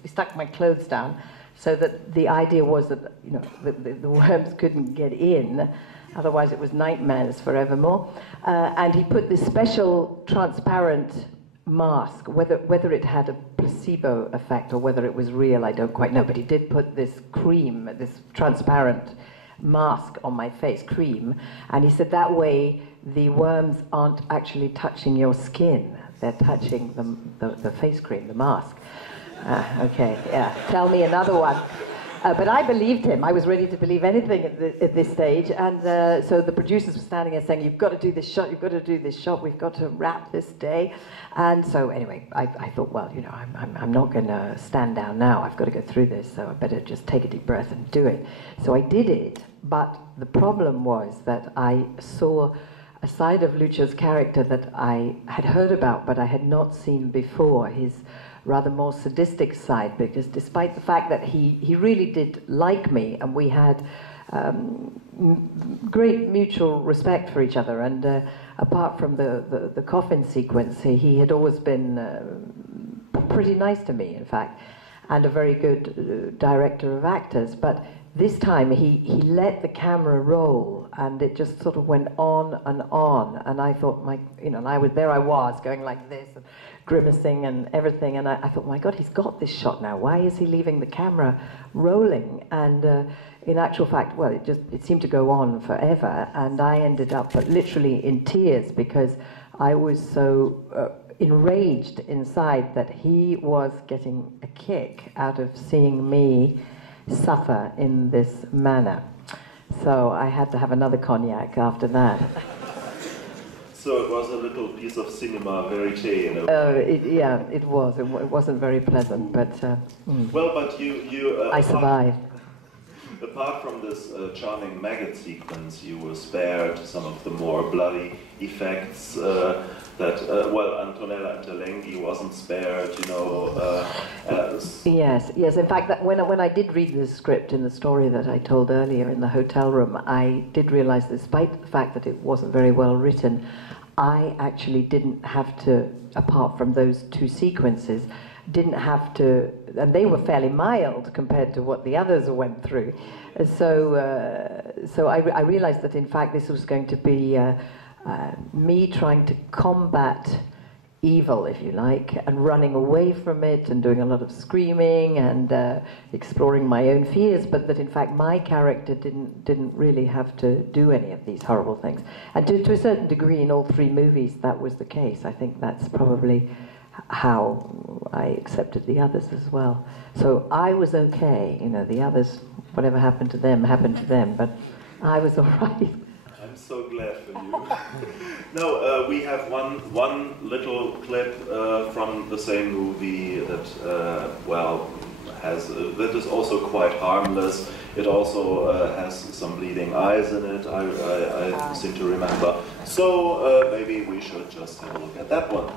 he stuck my clothes down, so that the idea was that, you know, the worms couldn't get in. Otherwise it was nightmares forevermore. And he put this special transparent mask, whether it had a placebo effect or whether it was real, I don't quite know, but he did put this cream, this transparent mask on my face, cream, and he said that way the worms aren't actually touching your skin, they're touching the face cream, the mask. Okay, yeah, tell me another one. But I believed him. I was ready to believe anything at this stage. And so the producers were standing there saying, you've got to do this shot, you've got to do this shot, we've got to wrap this day. And so anyway, I thought, well, you know, I'm not going to stand down now. I've got to go through this, so I better just take a deep breath and do it. So I did it, but the problem was that I saw a side of Lucia's character that I had heard about, but I had not seen before. His rather more sadistic side, because despite the fact that he really did like me, and we had great mutual respect for each other, and apart from the coffin sequence, he had always been pretty nice to me, in fact, and a very good director of actors. But this time he let the camera roll, and it just sort of went on, and I thought, and I was going like this, and grimacing and everything, and I thought, my God, he's got this shot now. Why is he leaving the camera rolling? And in actual fact, well, it seemed to go on forever, and I ended up literally in tears because I was so enraged inside that he was getting a kick out of seeing me suffer in this manner. So I had to have another cognac after that. So it was a little piece of cinema verite, you know. Yeah, it was. It wasn't very pleasant, but... Well, but you I survived. Apart from this charming maggot sequence, you were spared some of the more bloody effects that, well, Antonella Interlenghi wasn't spared, you know. Yes. In fact, when I did read the script in the story that I told earlier in the hotel room, I did realize, despite the fact that it wasn't very well written, I actually didn't have to, apart from those two sequences, didn't have to, and they were fairly mild compared to what the others went through. So I realized that, in fact, this was going to be me trying to combat evil, if you like, and running away from it and doing a lot of screaming and exploring my own fears, but that in fact my character didn't really have to do any of these horrible things. And to a certain degree in all three movies that was the case. I think that's probably how I accepted the others as well. So I was okay, you know, the others, whatever happened to them, but I was all right. I'm so glad for you. No, we have one little clip from the same movie that, well, that is also quite harmless. It also has some bleeding eyes in it, I seem to remember. So maybe we should just have a look at that one.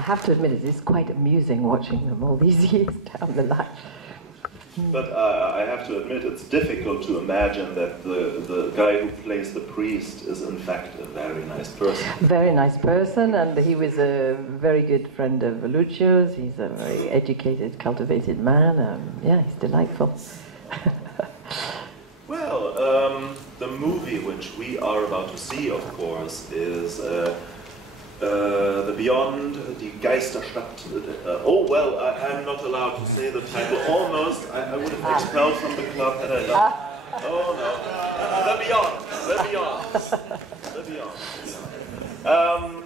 I have to admit, it is quite amusing watching them all these years down the line. But I have to admit, it's difficult to imagine that the guy who plays the priest is in fact a very nice person. Very nice person, and he was a very good friend of Lucio's. He's a very educated, cultivated man. Yeah, he's delightful. Well, the movie which we are about to see, of course, is The Beyond, Die Geisterstadt. Oh, well, I'm not allowed to say the title. Almost, I would have expelled from the club had I not. Oh, no. The Beyond. The Beyond.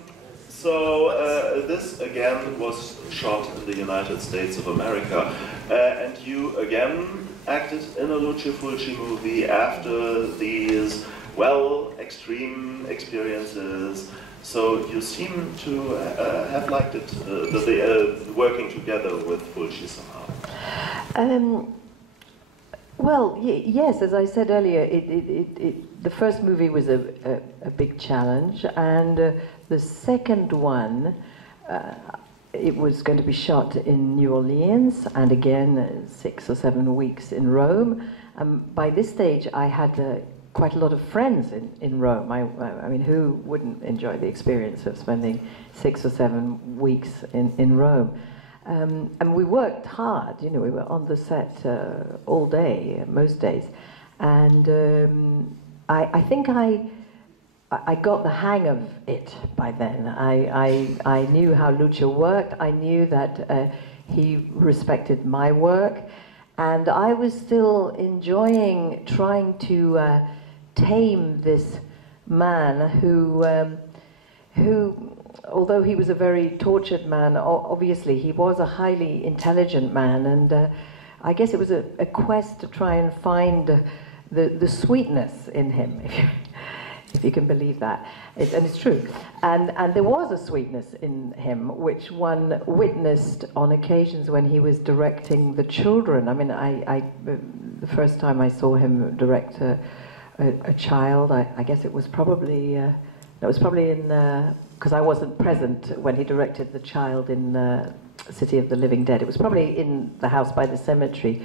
So, this again was shot in the United States of America. And you again acted in a Lucio Fulci movie after these, well, extreme experiences. So you seem to have liked it, working together with Fulci somehow. Well, yes, as I said earlier, the first movie was a big challenge, and the second one, it was going to be shot in New Orleans, and again 6 or 7 weeks in Rome. By this stage, I had quite a lot of friends in Rome. I mean, who wouldn't enjoy the experience of spending 6 or 7 weeks in Rome? And we worked hard, you know, we were on the set all day, most days. And I think I I got the hang of it by then. I knew how Lucio worked. I knew that he respected my work, and I was still enjoying trying to tame this man who, although he was a very tortured man, obviously he was a highly intelligent man, and I guess it was a quest to try and find the sweetness in him, if you can believe that. And it's true. And there was a sweetness in him, which one witnessed on occasions when he was directing the children. I mean, the first time I saw him direct a child, I guess it was probably, in, because I wasn't present when he directed the child in City of the Living Dead. It was probably in the house by the cemetery,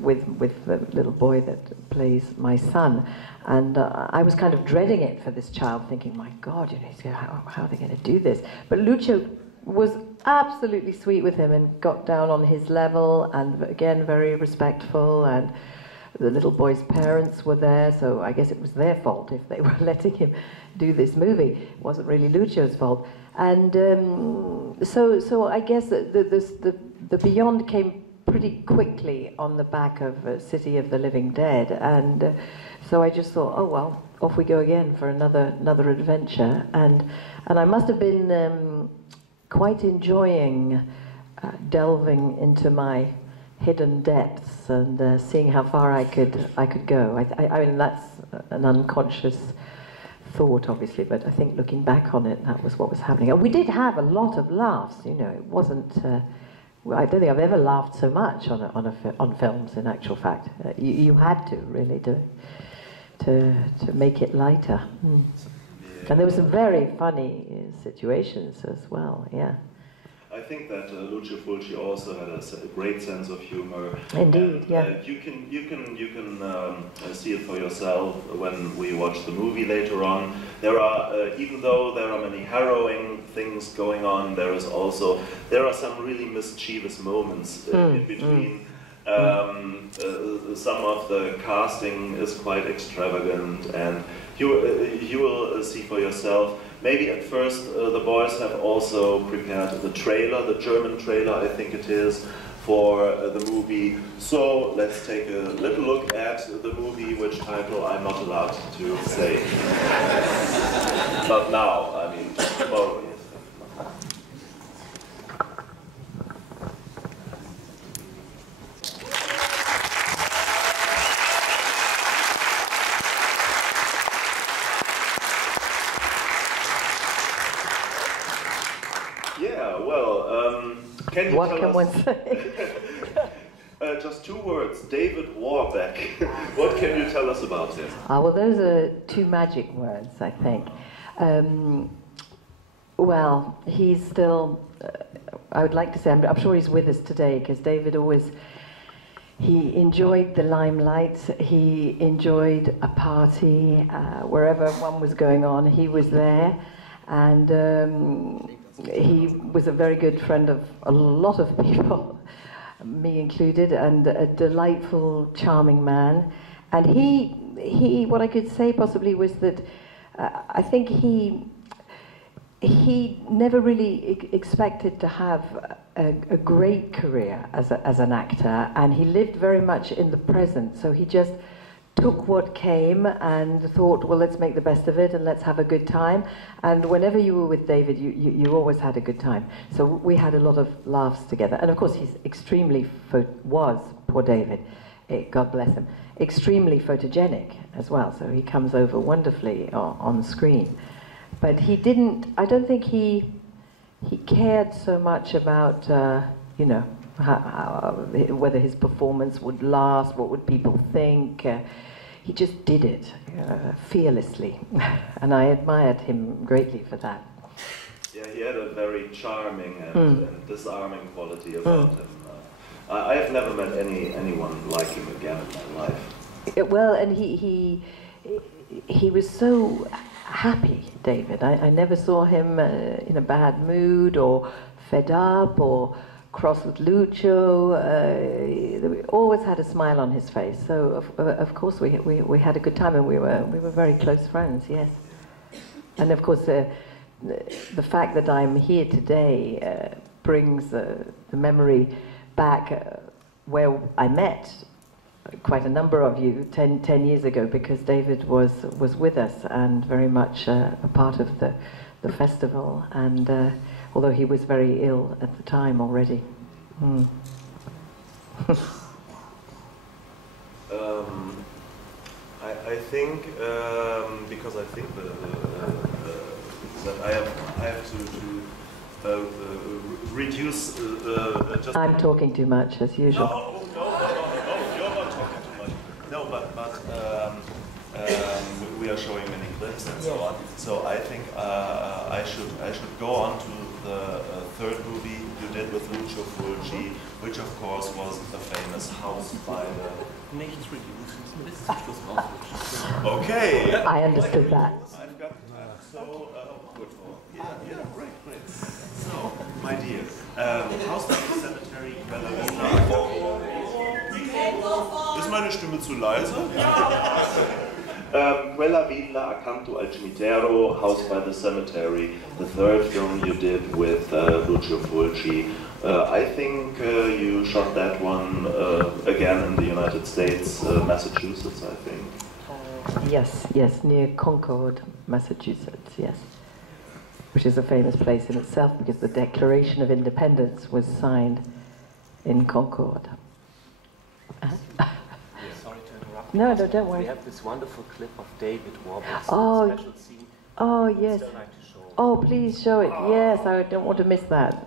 with the little boy that plays my son, and I was kind of dreading it for this child, thinking, my God, you know, how are they going to do this? But Lucio was absolutely sweet with him and got down on his level, and again very respectful, and the little boy's parents were there, so I guess it was their fault if they were letting him do this movie. It wasn't really Lucio's fault. And so I guess the Beyond came pretty quickly on the back of City of the Living Dead, and so I just thought, oh well, off we go again for another adventure, and I must have been quite enjoying delving into my hidden depths and seeing how far I could go. I mean, that's an unconscious thought, obviously, but I think looking back on it, that was what was happening. And we did have a lot of laughs. You know, it wasn't. I don't think I've ever laughed so much on films. In actual fact, you had to really to make it lighter. Mm. And there were some very funny situations as well. Yeah. I think that Lucio Fulci also had a great sense of humor. Indeed, and, yeah. You can see it for yourself when we watch the movie later on. There are, even though there are many harrowing things going on, there are some really mischievous moments in between. Some of the casting is quite extravagant, and you will see for yourself. Maybe at first the boys have also prepared the trailer, the German trailer I think it is, for the movie. So let's take a little look at the movie, which title I'm not allowed to say. Not now, I mean tomorrow. What can one say? Just 2 words. David Warbeck. What can you tell us about him? Well, those are 2 magic words, I think. Well, he's still, I would like to say, I'm sure he's with us today, because David he enjoyed the limelight, he enjoyed a party, wherever one was going on, he was there, and he was a very good friend of a lot of people, me included, and a delightful, charming man. And he what I could say possibly was that I think he never really expected to have a great career as an actor, and he lived very much in the present, so he just took what came and thought, well, let's make the best of it and let's have a good time. And whenever you were with David, you always had a good time. So we had a lot of laughs together. And of course, he's extremely, poor David, God bless him, extremely photogenic as well. So he comes over wonderfully on screen. But he didn't, I don't think he cared so much about, you know, whether his performance would last, what would people think. He just did it fearlessly, and I admired him greatly for that. Yeah, he had a very charming and disarming quality about him. I have never met anyone like him again in my life. Well, and he was so happy, David. I never saw him in a bad mood or fed up or cross with Lucio. Always had a smile on his face. So of course we had a good time, and we were very close friends. Yes. And of course, the fact that I'm here today brings the memory back where I met quite a number of you 10 years ago, because David was with us and very much a part of the festival, and although he was very ill at the time already. I think because I think that I have to reduce. Just I'm talking too much as usual. No, you're not talking too much. No, but we are showing many clips and so on. So I think I should go on to the third movie you did with Lucio Fulci, which of course was the famous House by the. Okay. I understood that. I've got so good. Yeah, great. So, my dear, House by the Cemetery, Quella Villa. Ist meine Stimme zu leise? Quella Villa accanto al cimitero, House by the Cemetery, the third film you did with Lucio Fulci. I think you shot that one again in the United States, Massachusetts, I think. Yes, near Concord, Massachusetts, yes. Which is a famous place in itself because the Declaration of Independence was signed in Concord. Sorry to interrupt. No, don't worry. We have this wonderful clip of David Warbeck's special scene. Oh, yes. Still like to show. Oh, please show it. Yes, I don't want to miss that.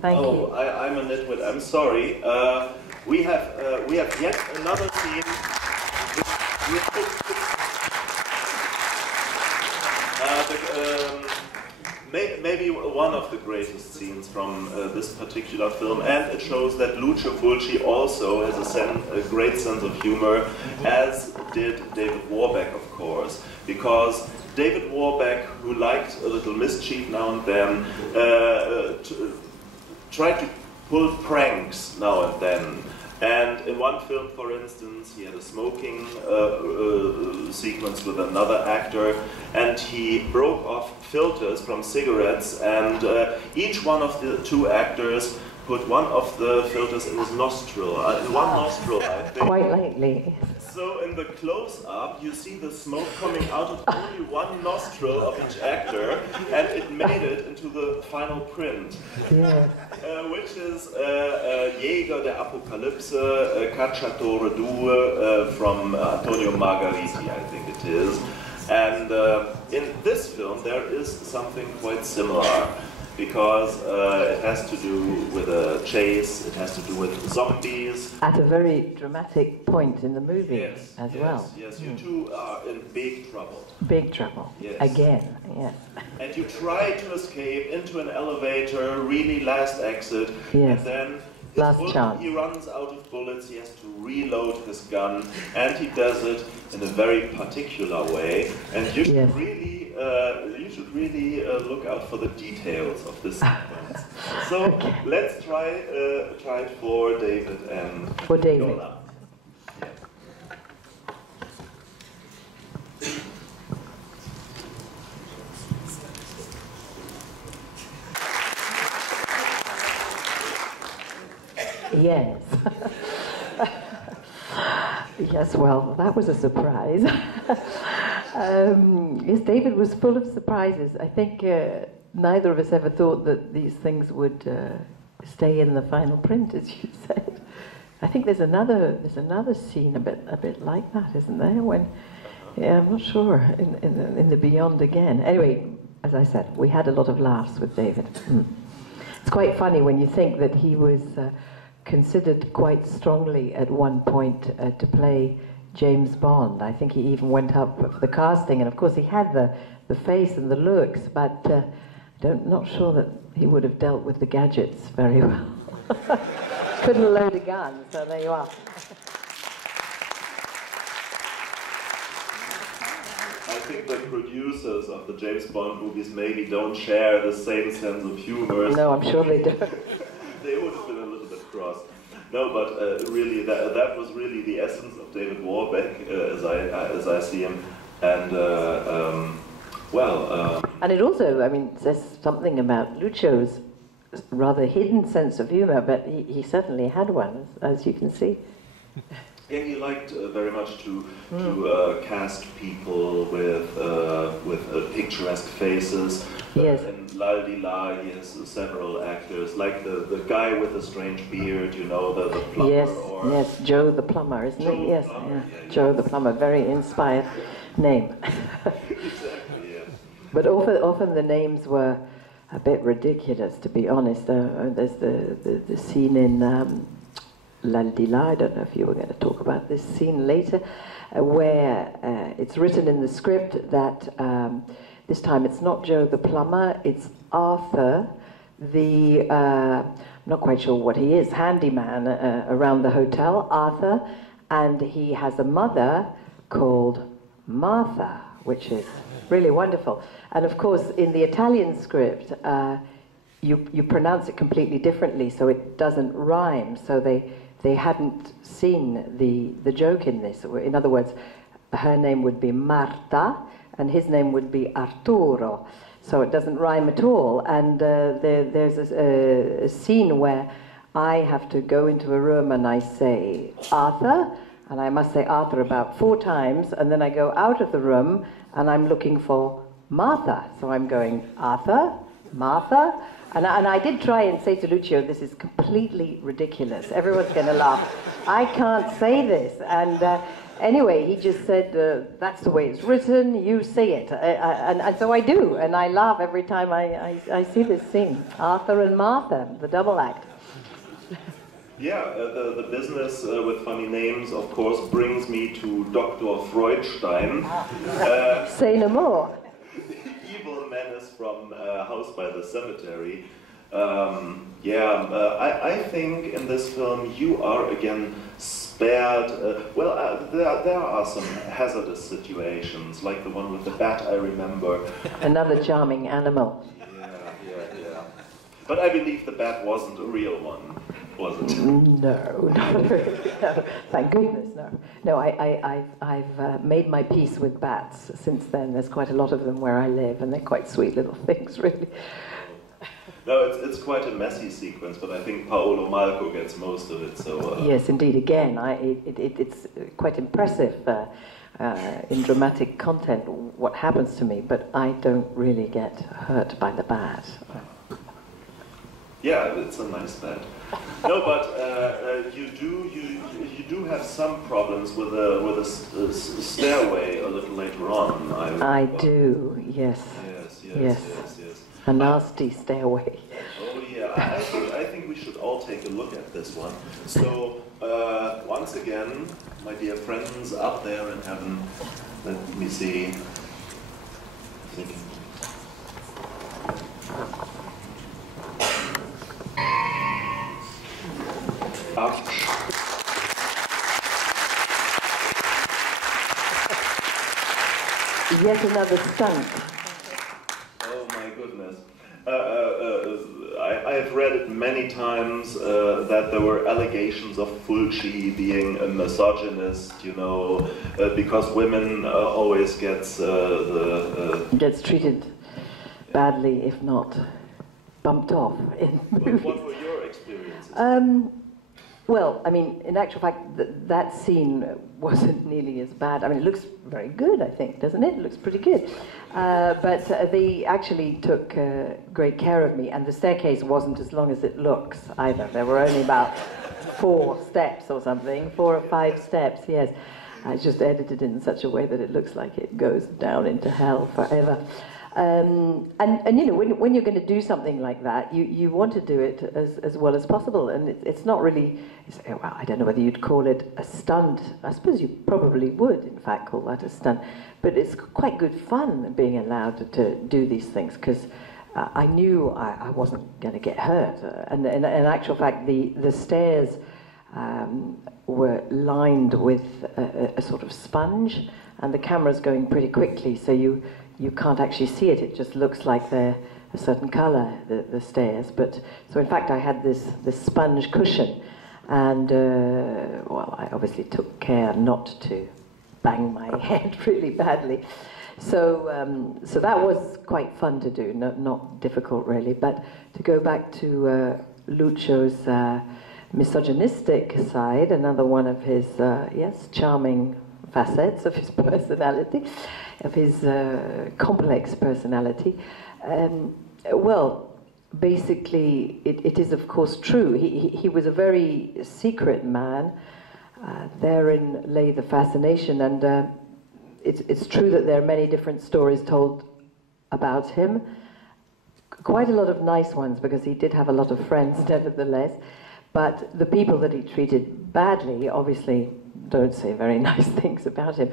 Thank you. I'm a nitwit. I'm sorry. We have yet another scene. Maybe one of the greatest scenes from this particular film, and it shows that Lucio Fulci also has a great sense of humor, as did David Warbeck, of course, because David Warbeck, who liked a little mischief now and then, tried to pull pranks now and then. And in one film, for instance, he had a smoking sequence with another actor, and he broke off filters from cigarettes, and each one of the two actors put one of the filters in his nostril, in one nostril, I think. Quite lately. So in the close-up, you see the smoke coming out of only one nostril of each actor, and it made it into the final print. Yes. Which is Jäger der Apokalypse, Cacciatore 2 from Antonio Margheriti, I think it is. And in this film, there is something quite similar, because it has to do with a chase, it has to do with zombies. At a very dramatic point in the movie as well. Yes, you two are in big trouble. Big trouble. Yes. Again, yes. And you try to escape into an elevator, really last exit, Yes. and then Last chance. he runs out of bullets, he has to reload his gun, and he does it in a very particular way, and you should really look out for the details of this sequence. So let's try it for David and For David. Lola. Yes. Yes, well, that was a surprise. Yes, David was full of surprises. I think neither of us ever thought that these things would stay in the final print, as you said. I think there's another scene a bit like that, isn't there? When, yeah, I'm not sure, in the Beyond again. Anyway, as I said, we had a lot of laughs with David. It's quite funny when you think that he was considered quite strongly at one point to play James Bond. I think he even went up for the casting, and of course he had the face and the looks, but not sure that he would have dealt with the gadgets very well. Couldn't load a gun, so there you are. I think the producers of the James Bond movies maybe don't share the same sense of humor. No, I'm sure they don't. They would have been a little bit cross. No, but really, that was really the essence of David Warbeck, as I see him. And Well, and it also, I mean, says something about Lucio's rather hidden sense of humor, but he certainly had one, as you can see. yeah, he liked very much to cast people with picturesque faces. Yes. In La Di La, he has several actors, like the guy with the strange beard, you know, the plumber. Yes, or yes, Joe the plumber, isn't Joe he? Yes, the plumber, yeah. yeah, Joe the plumber, very inspired name. Exactly, yes. But often the names were a bit ridiculous, to be honest. There's the scene in La Di La, I don't know if you were going to talk about this scene later, where it's written in the script that this time it's not Joe the plumber, it's Arthur, the, I'm not quite sure what he is, handyman around the hotel, Arthur, and he has a mother called Martha, which is really wonderful. And of course, in the Italian script, you pronounce it completely differently, so it doesn't rhyme. So they hadn't seen the joke in this. In other words, her name would be Marta, and his name would be Arturo. So it doesn't rhyme at all. And there's a scene where I have to go into a room and I say, Arthur, and I must say Arthur about 4 times, and then I go out of the room and I'm looking for Martha. So I'm going, Arthur, Martha. And I did try and say to Lucio, this is completely ridiculous. Everyone's going to laugh. I can't say this. And anyway, he just said, that's the way it's written, you say it. And so I do, and I laugh every time I see this scene. Arthur and Martha, the double act. Yeah, the business with funny names, of course, brings me to Dr. Freudstein. Say no more. Evil menace from House by the Cemetery. I think in this film you are again spared. There are some hazardous situations, like the one with the bat, I remember. Another charming animal. Yeah. But I believe the bat wasn't a real one, was it? No, no, thank goodness, no. No, I've made my peace with bats since then. There's quite a lot of them where I live, and they're quite sweet little things, really. No, it's quite a messy sequence, but I think Paolo Malco gets most of it. So yes, indeed. Again, it's quite impressive in dramatic content what happens to me, but I don't really get hurt by the bat. Yeah, it's a nice bat. No, but you do have some problems with a stairway a little later on. I do, yes. Yes. A nasty stairway. Oh yeah, I think we should all take a look at this one. So once again, my dear friends up there in heaven, let me see. Yet another stunt. Oh my goodness. I have read it many times that there were allegations of Fulci being a misogynist, you know, because women always gets treated badly, if not bumped off in movies. What were your experiences? Well, I mean, in actual fact, that scene wasn't nearly as bad. I mean, it looks very good, I think, doesn't it? It looks pretty good. But they actually took great care of me, and the staircase wasn't as long as it looks either. There were only about 4 steps or something, 4 or 5 steps, yes. I just edited it in such a way that it looks like it goes down into hell forever. And you know, when you're going to do something like that, you want to do it as well as possible. And it's not really, well, I don't know whether you'd call it a stunt. I suppose you probably would, in fact, call that a stunt. But it's quite good fun being allowed to do these things, because I knew I wasn't going to get hurt. And in actual fact, the stairs were lined with a sort of sponge, and the camera's going pretty quickly, so you can't actually see it. It just looks like they're a certain colour, the stairs. But so in fact, I had this sponge cushion, and well, I obviously took care not to bang my head really badly. So that was quite fun to do, not difficult really. But to go back to Lucio's misogynistic side, another one of his, yes, charming facets of his personality, of his complex personality. Well, basically, it is of course true. He was a very secret man. Therein lay the fascination, and it's true that there are many different stories told about him. Quite a lot of nice ones, because he did have a lot of friends, nevertheless. But the people that he treated badly, obviously, don't say very nice things about him.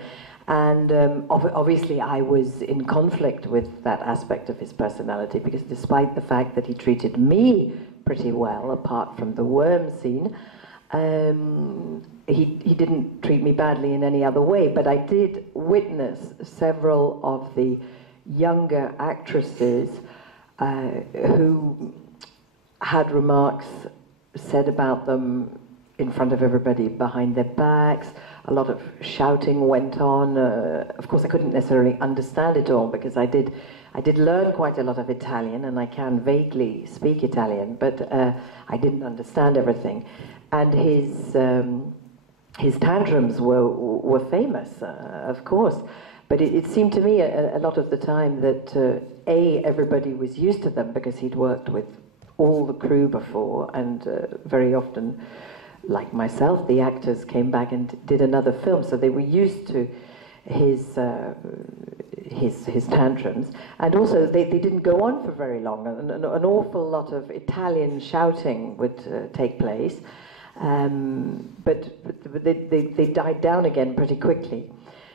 And obviously I was in conflict with that aspect of his personality, because despite the fact that he treated me pretty well, apart from the worm scene, he didn't treat me badly in any other way. But I did witness several of the younger actresses who had remarks said about them in front of everybody behind their backs. A lot of shouting went on. Of course, I couldn't necessarily understand it all, because I did learn quite a lot of Italian, and I can vaguely speak Italian, but I didn't understand everything. And his tantrums were famous, of course. But it seemed to me a lot of the time that everybody was used to them, because he'd worked with all the crew before, and very often, like myself, the actors came back and did another film, so they were used to his tantrums. And also, they didn't go on for very long. An awful lot of Italian shouting would take place, but they died down again pretty quickly.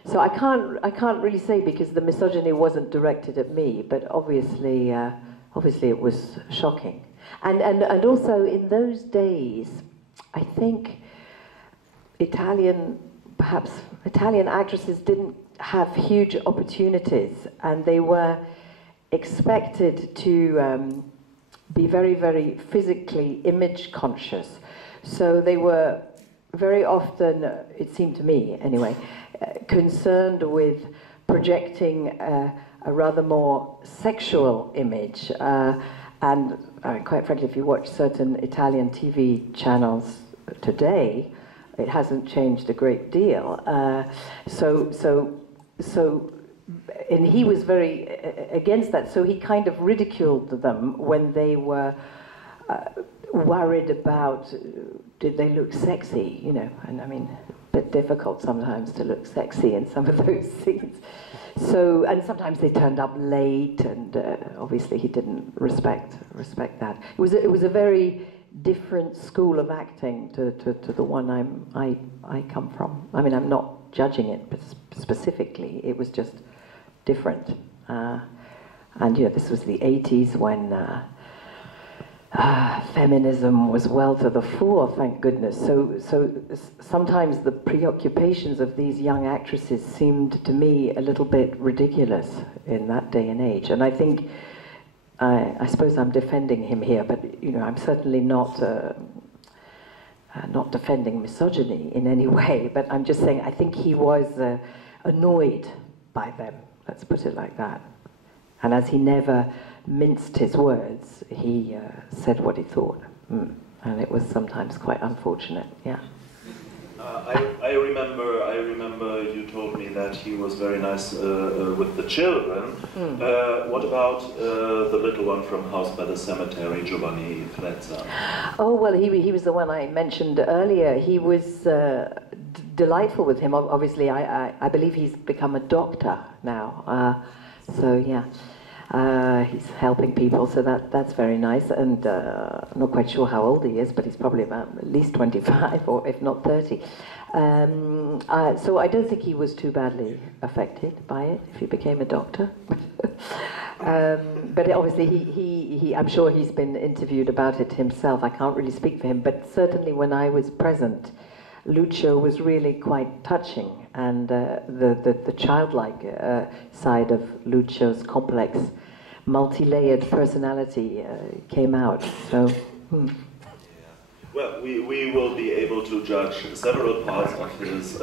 So I can't really say, because the misogyny wasn't directed at me, but obviously it was shocking. And also in those days, I think Italian actresses didn't have huge opportunities, and they were expected to be very, very physically image conscious. So they were very often, it seemed to me anyway, concerned with projecting a rather more sexual image. And quite frankly, if you watch certain Italian TV channels today, it hasn't changed a great deal. And he was very against that. So he kind of ridiculed them when they were worried about, did they look sexy, you know? And I mean, a bit difficult sometimes to look sexy in some of those scenes. So, and sometimes they turned up late, and obviously he didn't respect that. It was a very different school of acting to the one I come from. I mean, I'm not judging it, but specifically, it was just different. And you know, this was the 80s when feminism was well to the fore, thank goodness. So sometimes the preoccupations of these young actresses seemed to me a little bit ridiculous in that day and age. And I think, I suppose I'm defending him here, but you know, I'm certainly not defending misogyny in any way. But I'm just saying, I think he was annoyed by them. Let's put it like that. And as he never minced his words, he said what he thought, and it was sometimes quite unfortunate. Yeah. I remember you told me that he was very nice with the children. What about the little one from House by the Cemetery, Giovanni Frezza? Oh well, he was the one I mentioned earlier. He was delightful with him. Obviously, I believe he's become a doctor now. So yeah. He's helping people, so that's very nice. And I'm not quite sure how old he is, but he's probably about at least 25, or if not 30. So I don't think he was too badly affected by it if he became a doctor. But obviously, he I'm sure he's been interviewed about it himself. I can't really speak for him, but certainly when I was present, Lucio was really quite touching, and the childlike side of Lucio's complex, multi-layered personality came out. So, Well, we will be able to judge several parts of his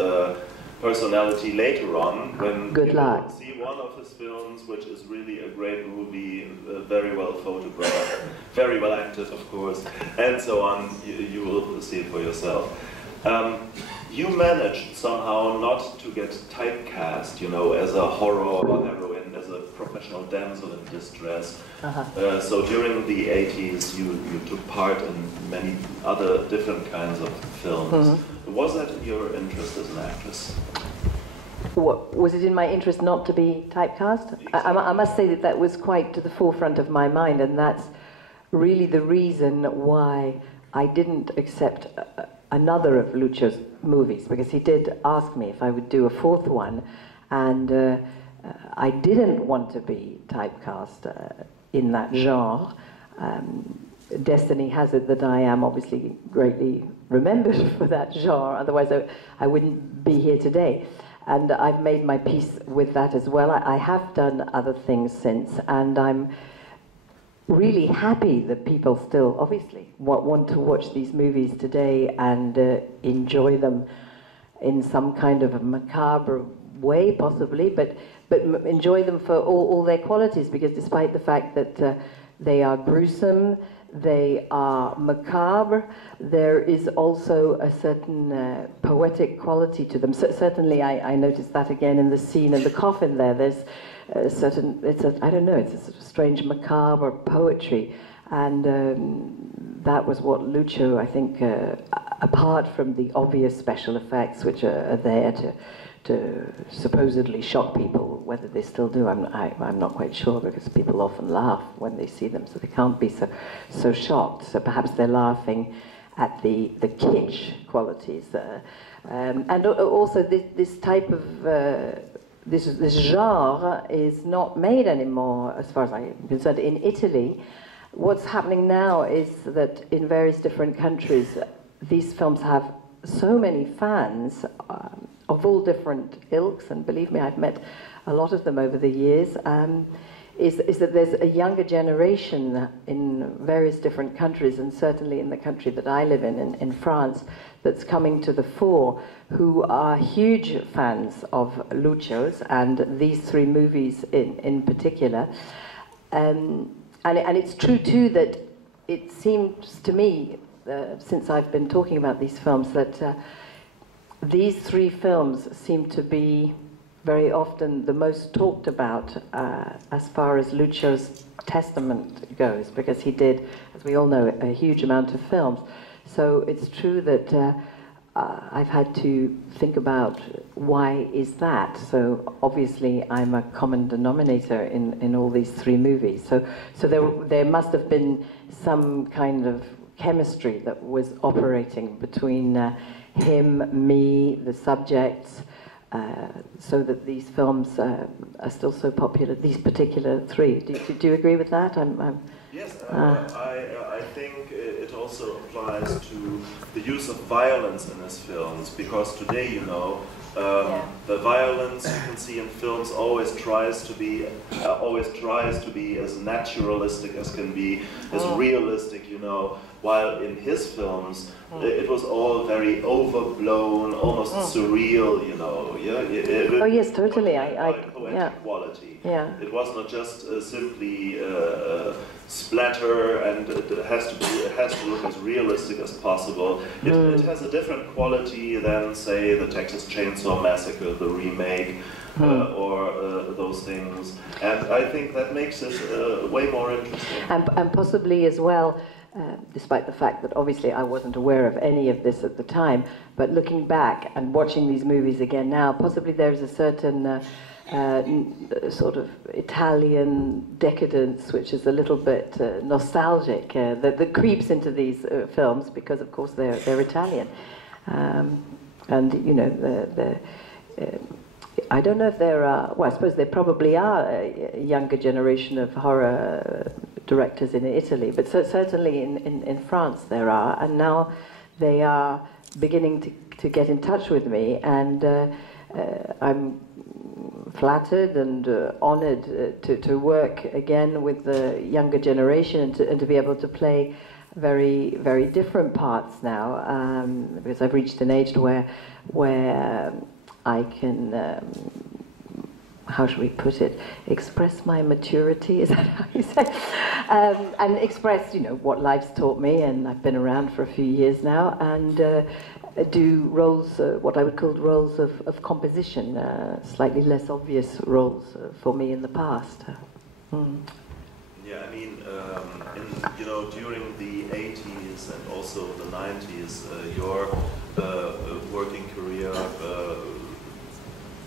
personality later on when Good you luck. will see one of his films, which is really a great movie, very well photographed, very well acted, of course, and so on. You will see it for yourself. You managed somehow not to get typecast, you know, as a horror heroine, as a professional damsel in distress. So during the 80s, you took part in many other different kinds of films. Was that your interest as an actress? What, was it in my interest not to be typecast? I must say that that was quite to the forefront of my mind, and that's really the reason why I didn't accept another of Lucio's movies, because he did ask me if I would do a fourth one, and I didn't want to be typecast in that genre. Destiny has it that I am obviously greatly remembered for that genre, otherwise I wouldn't be here today. And I've made my peace with that as well. I have done other things since, and I'm really happy that people still, obviously, want to watch these movies today and enjoy them in some kind of a macabre way, possibly, but enjoy them for all their qualities, because despite the fact that they are gruesome, they are macabre, there is also a certain poetic quality to them. Certainly, I noticed that again in the scene in the coffin there. There's a certain, I don't know, it's a sort of strange macabre poetry, and that was what Lucio, I think, apart from the obvious special effects which are there to supposedly shock people, whether they still do, I'm not quite sure, because people often laugh when they see them, so they can't be so shocked. So perhaps they're laughing at the kitsch qualities, and also this type of this genre is not made anymore, as far as I'm concerned, in Italy. What's happening now is that in various different countries, these films have so many fans of all different ilks, and believe me, I've met a lot of them over the years, is that there's a younger generation in various different countries, and certainly in the country that I live in France, that's coming to the fore, who are huge fans of Lucio's and these three movies in particular. And it's true too that it seems to me, since I've been talking about these films, that these three films seem to be very often the most talked about as far as Lucio's testament goes, because he did, as we all know, a huge amount of films. So it's true that I've had to think about why is that. So obviously I'm a common denominator in all these three movies. So there must have been some kind of chemistry that was operating between him, me, the subjects, so that these films are still so popular, these particular three. Do you agree with that? Yes, I think it also applies to the use of violence in his films, because today, you know, the violence you can see in films always tries to be as naturalistic as can be, as realistic, you know, while in his films it was all very overblown, almost surreal, you know. Yeah. Oh yes, totally. Poetic quality. Yeah. It was not just simply splatter, and it has to look as realistic as possible. It has a different quality than, say, the Texas Chainsaw Massacre, the remake, or those things. And I think that makes it way more interesting. And possibly as well, despite the fact that obviously I wasn't aware of any of this at the time, but looking back and watching these movies again now, possibly there's a certain sort of Italian decadence, which is a little bit nostalgic, that creeps into these films, because of course they're Italian, and you know I don't know if there are. Well, I suppose there probably are a younger generation of horror directors in Italy, but certainly in France there are, and now they are beginning to get in touch with me, and I'm flattered and honoured to work again with the younger generation, and to be able to play very, very different parts now, because I've reached an age where I can, how should we put it, express my maturity, is that how you say? And express, you know, what life's taught me, and I've been around for a few years now, and do roles, what I would call roles of composition, slightly less obvious roles for me in the past. Yeah, I mean, you know, during the 80s and also the 90s, your working career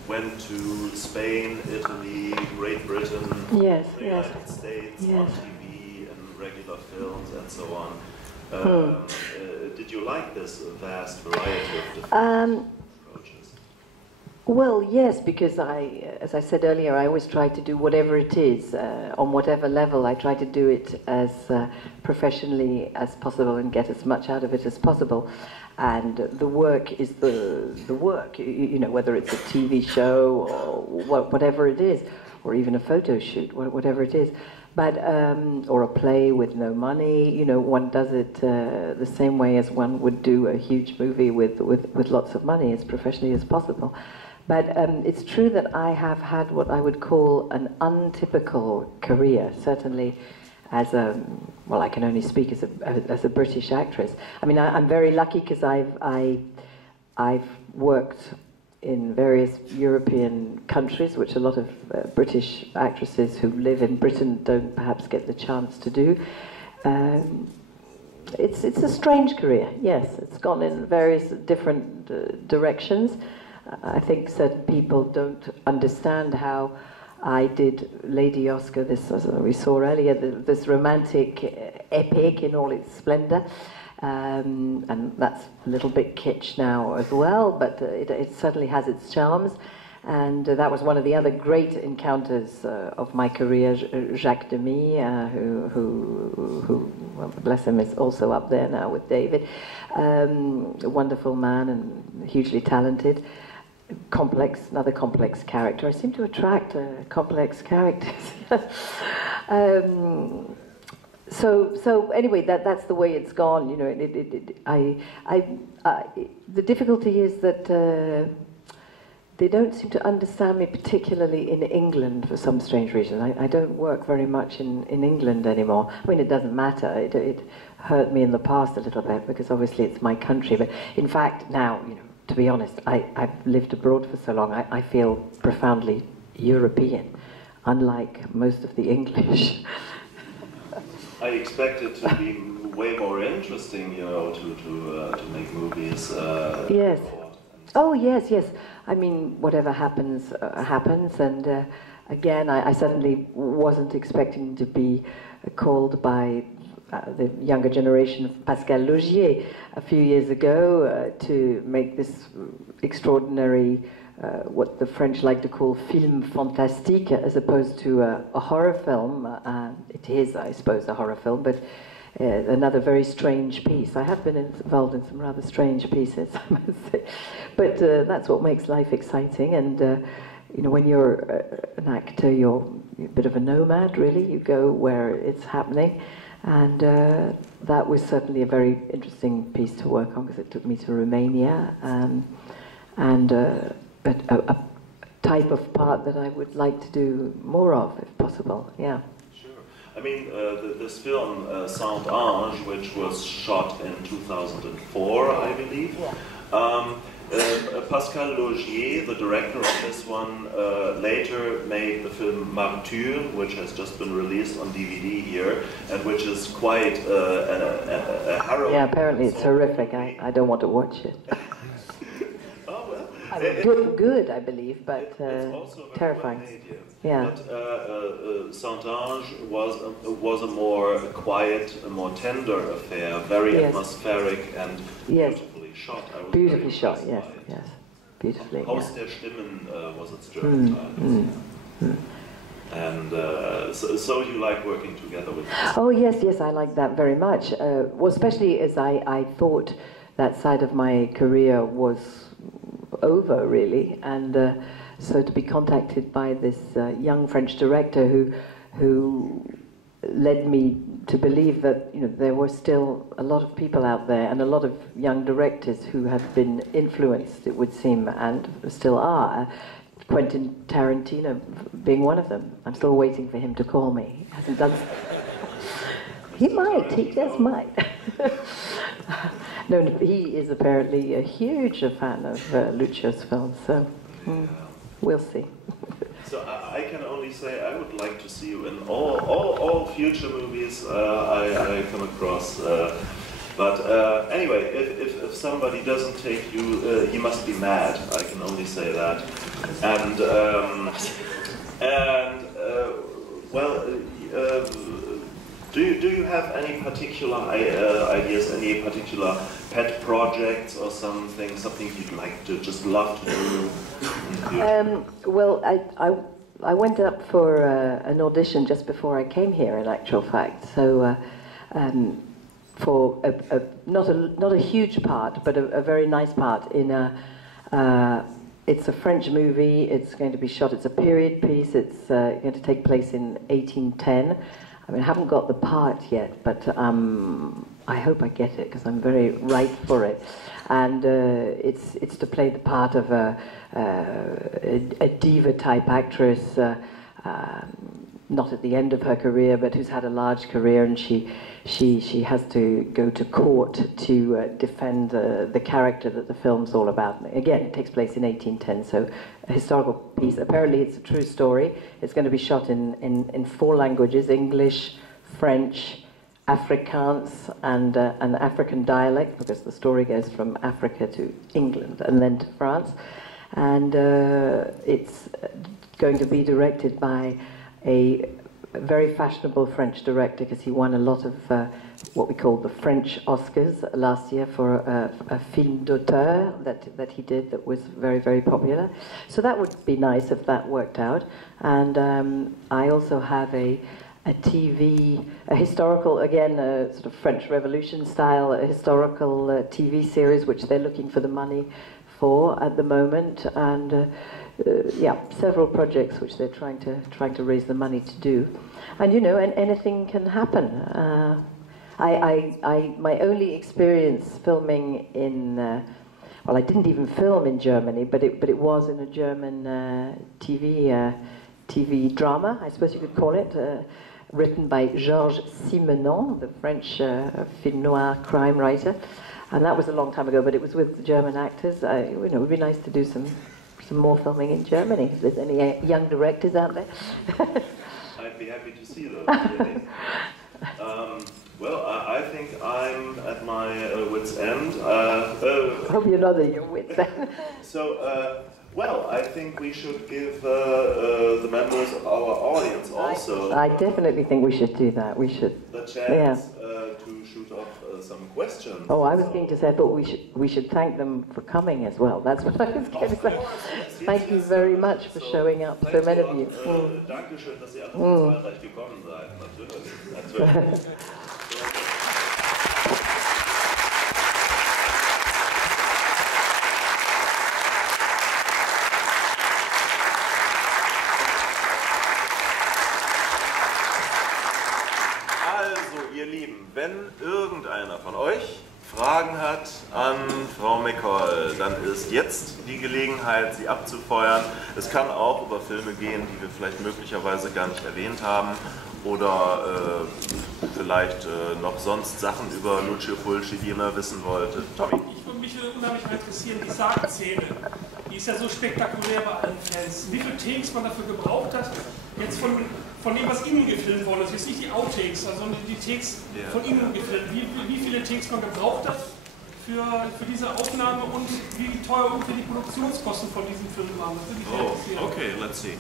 went to Spain, Italy, Great Britain, yes, the United States, on TV and regular films and so on. Did you like this vast variety of different approaches? Well, yes, because as I said earlier, I always try to do whatever it is, on whatever level. I try to do it as professionally as possible and get as much out of it as possible. And the work is the work, you know, whether it's a TV show or whatever it is, or even a photo shoot, whatever it is. But, or a play with no money, you know, one does it the same way as one would do a huge movie with lots of money, as professionally as possible. But it's true that I have had what I would call an untypical career, certainly as a, well, I can only speak as a British actress. I mean, I'm very lucky because I've worked in various European countries, which a lot of British actresses who live in Britain don't perhaps get the chance to do. It's a strange career, yes. It's gone in various different directions. I think certain people don't understand how I did Lady Oscar, this, as we saw earlier, this romantic epic in all its splendor. And that's a little bit kitsch now as well, but it certainly has its charms. And that was one of the other great encounters of my career, Jacques Demy, who well, bless him, is also up there now with David. A wonderful man and hugely talented. Complex, another complex character. I seem to attract complex characters. So anyway, that's the way it's gone. You know, the difficulty is that they don't seem to understand me particularly in England for some strange reason. I don't work very much in England anymore. I mean, it doesn't matter. It hurt me in the past a little bit because obviously it's my country. But in fact, now, you know, to be honest, I've lived abroad for so long. I feel profoundly European, unlike most of the English. I expect it to be way more interesting, you know, to make movies. Yes. Oh yes, yes. I mean, whatever happens, happens. And again, I certainly wasn't expecting to be called by the younger generation of Pascal Laugier a few years ago to make this extraordinary, what the French like to call film fantastique, as opposed to a horror film. It is, I suppose, a horror film, but another very strange piece. I have been involved in some rather strange pieces, I must say. But that's what makes life exciting. And you know, when you're an actor, you're a bit of a nomad, really. You go where it's happening. And that was certainly a very interesting piece to work on because it took me to Romania, and a type of part that I would like to do more of, if possible. Yeah. Sure. I mean, this film, Saint Ange, which was shot in 2004, I believe. Yeah. Pascal Laugier, the director of this one, later made the film Martyr, which has just been released on DVD here, and which is quite a harrowing. Yeah, apparently it's horrific. I don't want to watch it. Oh, well. I mean, good, I believe, but it's also terrifying. Well made, yeah. But Saint Ange was a more quiet, a more tender affair, very atmospheric and beautifully shot. I was beautifully shot, yes, yes, beautifully. Haus der Stimmen was its German title. And so you like working together with us? Oh yes, yes, I like that very much. Well, especially as I thought that side of my career was over, really, and so to be contacted by this young French director who led me to believe that there were still a lot of people out there and a lot of young directors who had been influenced, it would seem, and still are. Quentin Tarantino being one of them. I'm still waiting for him to call me. He hasn't done. He might. He just might. No, he is apparently a huge fan of Lucio's films. So we'll see. So I can only say I would like to see you in all future movies I come across. But anyway, if somebody doesn't take you, he must be mad. I can only say that. And well, do you have any particular ideas, any particular pet projects or something you'd like to love to do? Well, I went up for an audition just before I came here, in actual fact. So. For not a huge part, but a very nice part in it's a French movie. It's going to be shot. It's a period piece. It's going to take place in 1810. I mean, I haven't got the part yet, but I hope I get it because I'm very ripe for it. And it's to play the part of a diva type actress. Not at the end of her career, but who's had a large career, and she has to go to court to defend the character that the film's all about. Again, it takes place in 1810, so a historical piece. Apparently, it's a true story. It's going to be shot in 4 languages: English, French, Afrikaans, and an African dialect, because the story goes from Africa to England and then to France. And it's going to be directed by a very fashionable French director, because he won a lot of what we call the French Oscars last year for a film d'auteur that he did that was very, very popular. So that would be nice if that worked out. And I also have a historical, again, sort of French Revolution style, a historical TV series which they're looking for the money for at the moment. And yeah, several projects which they're trying to raise the money to do, and and anything can happen. My only experience filming in well, I didn't even film in Germany, but it was in a German TV drama, I suppose you could call it, written by Georges Simenon, the French film noir crime writer, and that was a long time ago. But it was with German actors. It would be nice to do some more filming in Germany, if there's any young directors out there. I'd be happy to see those, really. Well, I think I'm at my wit's end. Hope you're not at your wit's end. So, well, I think we should give the members of our audience also... I definitely think we should do that. We should. The chance to shoot off some questions. Oh, I was going to say, but we should thank them for coming as well. That's what I was going to say. Thank you very much for showing up, so many of you. Dankeschön, dass ihr alle so zahlreich gekommen seid. Natürlich. Wenn irgendeiner von euch Fragen hat an Frau MacColl, dann ist jetzt die Gelegenheit, sie abzufeuern. Es kann auch über Filme gehen, die wir vielleicht möglicherweise gar nicht erwähnt haben, oder vielleicht noch sonst Sachen über Lucio Fulci, die ihr mal wissen wolltet. Tommy. Mich würde unheimlich interessieren, die Sargszene. Die ist ja so spektakulär bei allen Fans. Wie viele Takes man dafür gebraucht hat, jetzt von dem, was innen gefilmt worden ist, jetzt nicht die Outtakes, sondern die Takes von innen gefilmt. Wie viele Takes man gebraucht hat für diese Aufnahme und wie teuer ungefähr die Produktionskosten von diesem Film waren. Das würde mich interessieren. Okay, let's see.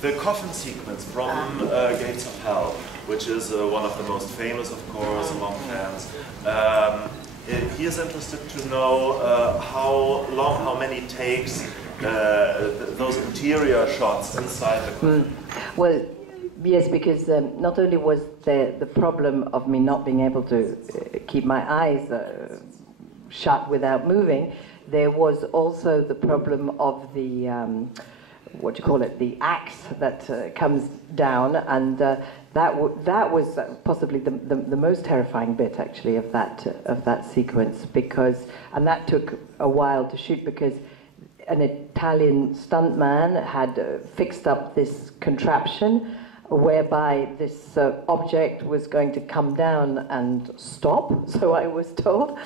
The coffin sequence from Gates of Hell, which is one of the most famous, of course, among fans. He is interested to know how many takes those interior shots inside the coffin. Well, yes, because not only was there the problem of me not being able to keep my eyes shut without moving, there was also the problem of the what do you call it, the axe that comes down, and that was possibly the most terrifying bit, actually, of that sequence, because, and that took a while to shoot, because an Italian stuntman had fixed up this contraption whereby this object was going to come down and stop, so I was told.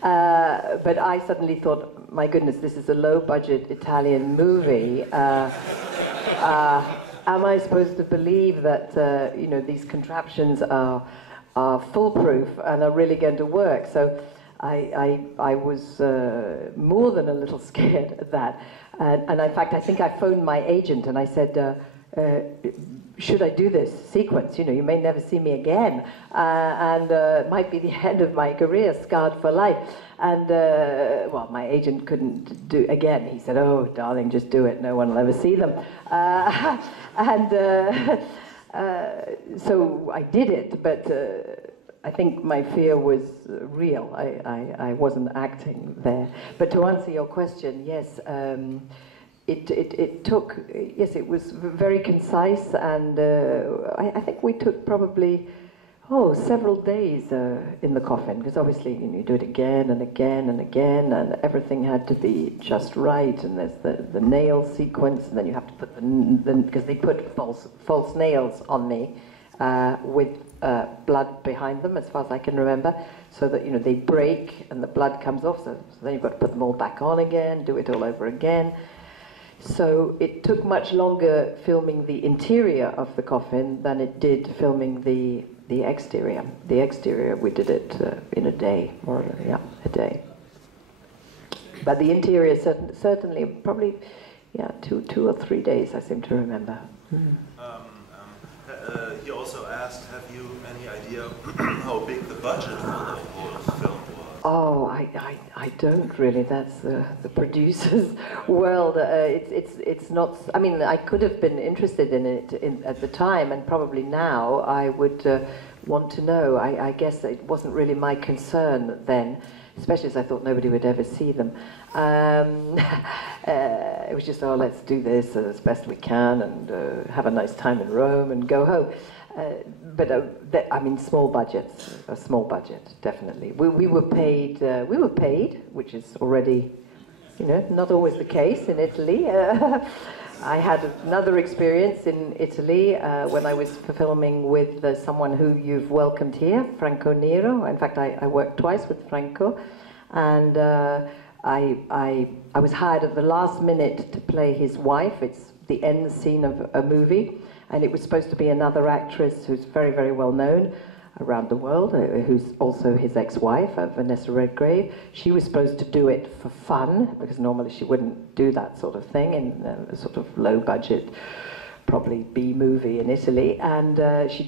But I suddenly thought, my goodness, this is a low-budget Italian movie. Am I supposed to believe that you know, these contraptions are foolproof and are really going to work? So I was more than a little scared at that. And in fact, I think I phoned my agent and I said, should I do this sequence? You know, you may never see me again, and it might be the end of my career, scarred for life. And well, my agent couldn't do again. He said, "Oh, darling, just do it. No one will ever see them." So I did it, but I think my fear was real. I wasn't acting there. But to answer your question, yes. It took, yes, it was very concise, and I think we took probably, several days in the coffin, because obviously you do it again and again and again, and everything had to be just right, and there's the nail sequence, and then you have to put because they put false nails on me with blood behind them, as far as I can remember, so that, you know, they break and the blood comes off, so then you've got to put them all back on again, do it all over again. So it took much longer filming the interior of the coffin than it did filming the exterior. The exterior, we did it in a day, a day. But the interior certainly, probably, two or 3 days, I seem to remember. He also asked, have you any idea how big the budget for the whole film was? Oh, I don't really. That's the producer's world. It's not. I mean, I could have been interested in it at the time, and probably now I would want to know. I guess it wasn't really my concern then, especially as I thought nobody would ever see them. It was just, let's do this as best we can and have a nice time in Rome and go home. But I mean, small budgets, a small budget, definitely. We were paid, which is already, you know, not always the case in Italy. I had another experience in Italy when I was filming with someone who you've welcomed here, Franco Nero. In fact, I worked twice with Franco, and I was hired at the last minute to play his wife. It's the end scene of a movie. And it was supposed to be another actress who's very, very well known around the world, who's also his ex-wife, Vanessa Redgrave. She was supposed to do it for fun, because normally she wouldn't do that sort of thing in a sort of low-budget, probably B movie in Italy. And she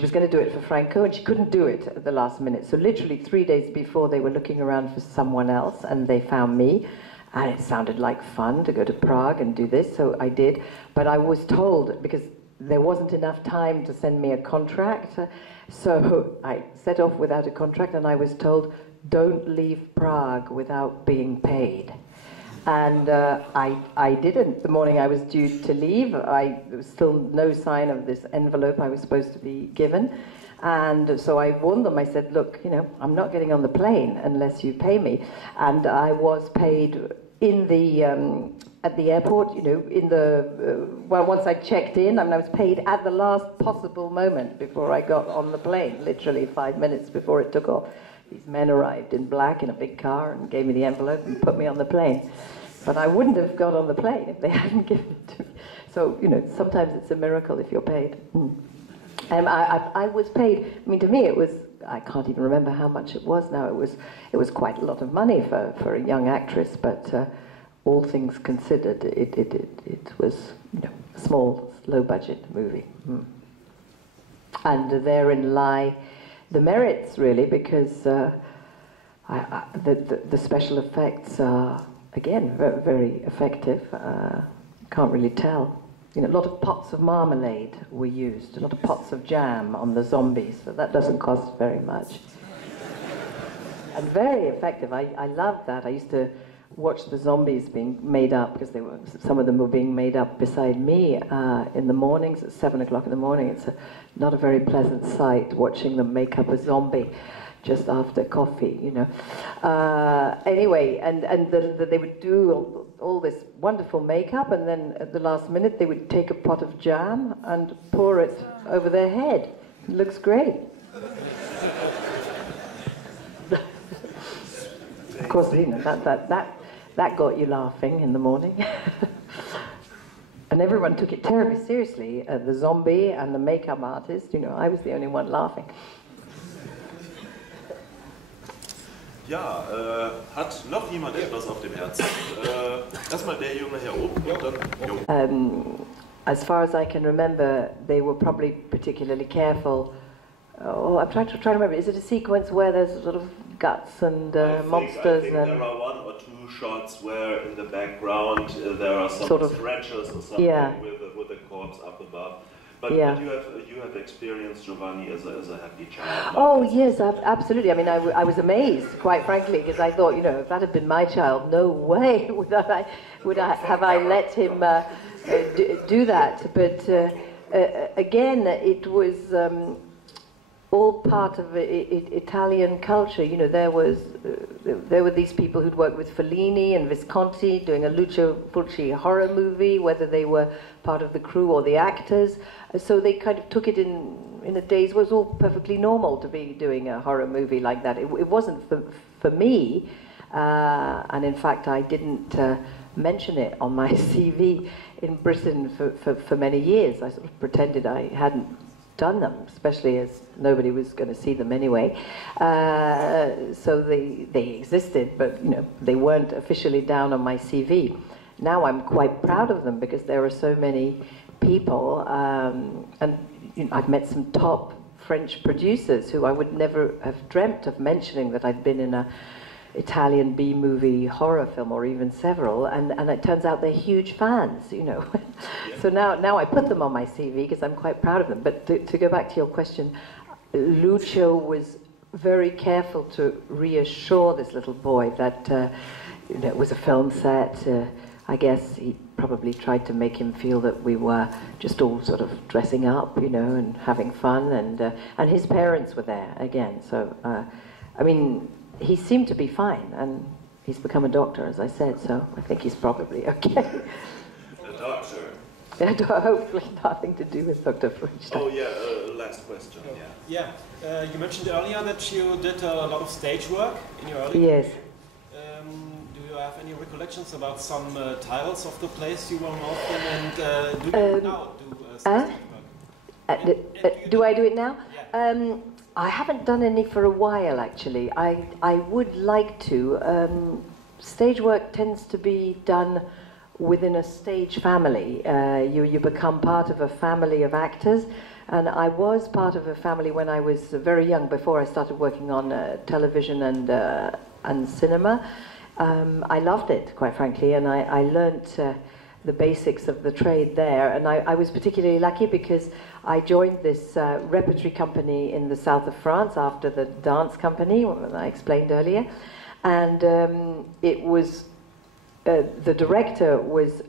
was going to do it for Franco, and she couldn't do it at the last minute. So literally 3 days before, they were looking around for someone else, and they found me. And it sounded like fun to go to Prague and do this, so I did. But I was told, because there wasn't enough time to send me a contract, so I set off without a contract, and I was told, don't leave Prague without being paid. And I didn't. The morning I was due to leave, there was still no sign of this envelope I was supposed to be given. And so I warned them. I said, look, you know, I'm not getting on the plane unless you pay me. And I was paid in the at the airport, you know, once I checked in, I mean, I was paid at the last possible moment before I got on the plane, literally 5 minutes before it took off. These men arrived in black in a big car and gave me the envelope and put me on the plane. But I wouldn't have got on the plane if they hadn't given it to me. So, you know, sometimes it's a miracle if you're paid. I was paid, I mean, to me it was, I can't even remember how much it was now. It was quite a lot of money for a young actress, but all things considered, it was, you know, a small, low-budget movie. And therein lie the merits, really, because the special effects are, again, very, very effective. Can't really tell. You know, a lot of pots of marmalade were used, a lot of pots of jam on the zombies, so that doesn't cost very much. And very effective. I loved that. I used to watch the zombies being made up, because some of them were being made up beside me in the mornings at 7 o'clock in the morning. It's not a very pleasant sight watching them make up a zombie just after coffee, you know. Anyway, and they would do all this wonderful makeup, and then at the last minute they would take a pot of jam and pour it over their head. It looks great. Of course, you know, that got you laughing in the morning. And everyone took it terribly seriously, the zombie and the makeup artist. You know, I was the only one laughing. Ja, hat noch jemand etwas auf dem Herzen? Erstmal der junge Herr oben und dann... As far as I can remember, they were probably particularly careful. Oh, I'm trying to remember. Is it a sequence where there's sort of guts and monsters? I think there are 1 or 2 shots where in the background there are some sort of scratches or something, yeah, with the corpse up above. But, yeah, but you have experienced Giovanni as a happy child. Oh yes, absolutely. I mean, I was amazed, quite frankly, because I thought, you know, if that had been my child, no way would I have let him do that. But again, it was all part of Italian culture. You know, there were these people who'd worked with Fellini and Visconti doing a Lucio Fulci horror movie, whether they were part of the crew or the actors. So they kind of took it in the days where it was all perfectly normal to be doing a horror movie like that. It wasn't for me, and in fact I didn't mention it on my CV in Britain for many years. I sort of pretended I hadn't done them, especially as nobody was going to see them anyway. So they existed, but you know, they weren't officially down on my CV. Now I'm quite proud of them because there are so many people, and you know, I've met some top French producers who I would never have dreamt of mentioning that I'd been in a Italian B-movie horror film, or even several, and it turns out they're huge fans, you know. So now I put them on my CV because I'm quite proud of them. But to go back to your question, Lucio was very careful to reassure this little boy that you know, it was a film set. I guess he probably tried to make him feel that we were just all sort of dressing up, you know, and having fun, and his parents were there again. So I mean, he seemed to be fine, and he's become a doctor, as I said, so I think he's probably okay. A doctor? Hopefully nothing to do with Dr. Frenstein. Oh yeah, last question. Yeah, you mentioned earlier that you did a lot of stage work in your early Yes. Do you have any recollections about some titles of the plays you were involved in, and do you now do stage work? Do I do it now? Yeah. I haven't done any for a while, actually. I would like to. Stage work tends to be done within a stage family. You become part of a family of actors, and I was part of a family when I was very young, before I started working on television and cinema. I loved it, quite frankly, and I learnt the basics of the trade there, and I was particularly lucky because I joined this repertory company in the south of France after the dance company I explained earlier, and it was the director was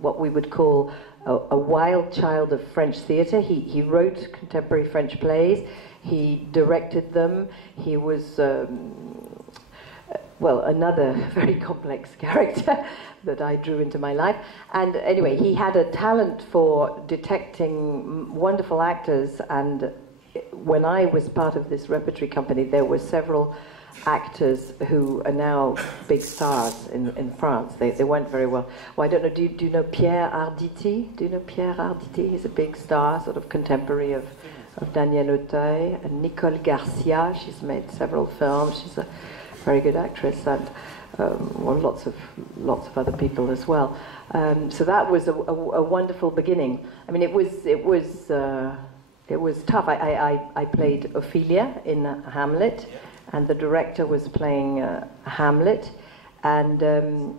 what we would call a wild child of French theatre. He wrote contemporary French plays, he directed them, he was well, another very complex character that I drew into my life. And anyway, he had a talent for detecting wonderful actors, and when I was part of this repertory company, there were several actors who are now big stars in France. They weren't very well. Well, I don't know, do you know Pierre Arditi? Do you know Pierre Arditi? He's a big star, sort of contemporary of Daniel Auteuil. And Nicole Garcia, she's made several films. She's a very good actress, and well, lots of other people as well. So that was a wonderful beginning. I mean, it was tough. I played Ophelia in Hamlet, and the director was playing Hamlet, and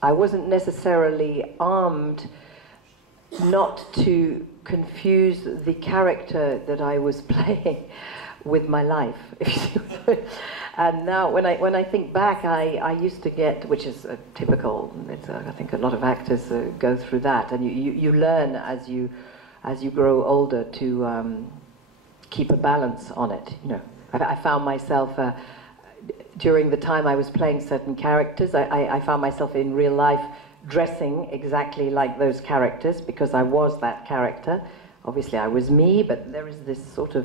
I wasn't necessarily armed not to confuse the character that I was playing with my life. And now, when I think back, I used to get, which is a typical. I think a lot of actors go through that, and you learn as you grow older to keep a balance on it. You know, I found myself during the time I was playing certain characters. I found myself in real life dressing exactly like those characters because I was that character. Obviously, I was me, but there is this sort of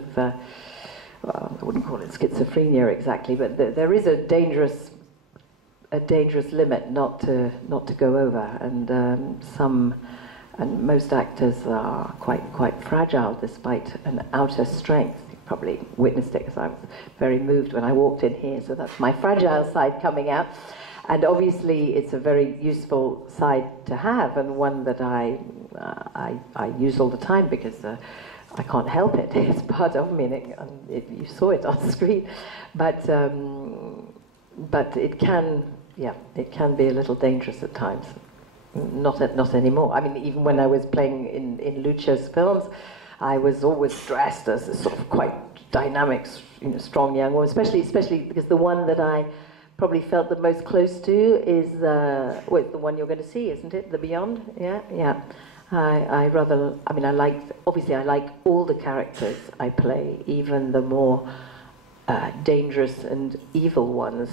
I wouldn't call it schizophrenia exactly, but there is a dangerous limit not to go over, and most actors are quite fragile despite an outer strength. You probably witnessed it because I was very moved when I walked in here, so that's my fragile side coming out. And obviously it's a very useful side to have, and one that I use all the time because I can't help it. It's part of me, and you saw it on screen. But it can be a little dangerous at times. Not anymore. I mean, even when I was playing in Lucia's films, I was always dressed as a sort of quite dynamic, strong young woman. Especially because the one that I probably felt the most close to is the one you're going to see, isn't it? The Beyond. Yeah. I like all the characters I play, even the more dangerous and evil ones.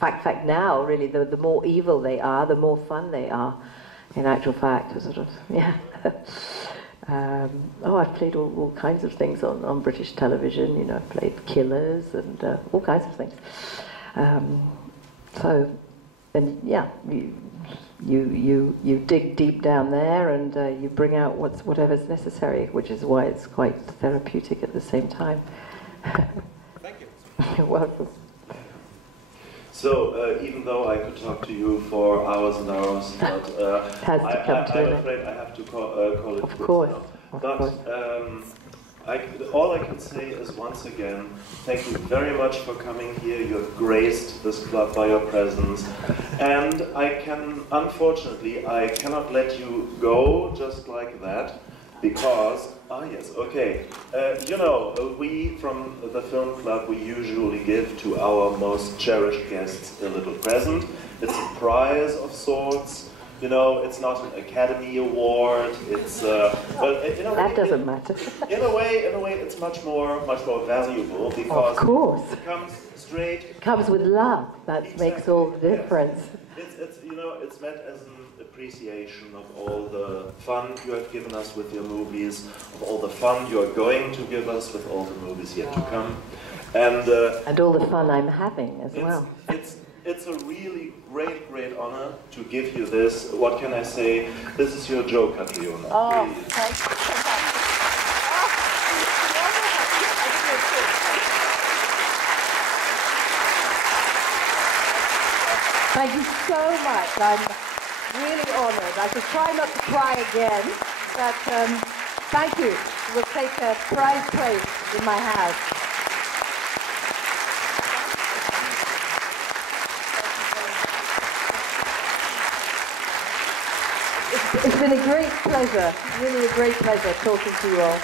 Fact now, really, the more evil they are, the more fun they are. In actual fact, sort of, yeah. I've played all kinds of things on British television. I've played killers and all kinds of things. You dig deep down there and you bring out whatever's necessary, which is why it's quite therapeutic at the same time. Thank you. You're welcome. So, even though I could talk to you for hours and hours, but I'm afraid I have to call it. Of course. All I can say is once again, thank you very much for coming here. You have graced this club by your presence. And unfortunately, I cannot let you go just like that, because, we from the film club, we usually give to our most cherished guests a little present. It's a prize of sorts. It's not an Academy Award. It's that doesn't matter. In a way, it's much more valuable because of course it comes straight. It comes with love. That exactly. Makes all the difference. Yes. It's meant as an appreciation of all the fun you have given us with your movies, of all the fun you are going to give us with all the movies yet to come, and all the fun I'm having as well. It's a really great honor to give you this. What can I say? This is your Joe, Catriona. Oh, thank you so much. Thank you so much. I'm really honored. I shall try not to cry again, but thank you. We'll take a prized place in my house. It's been a great pleasure, really a great pleasure talking to you all.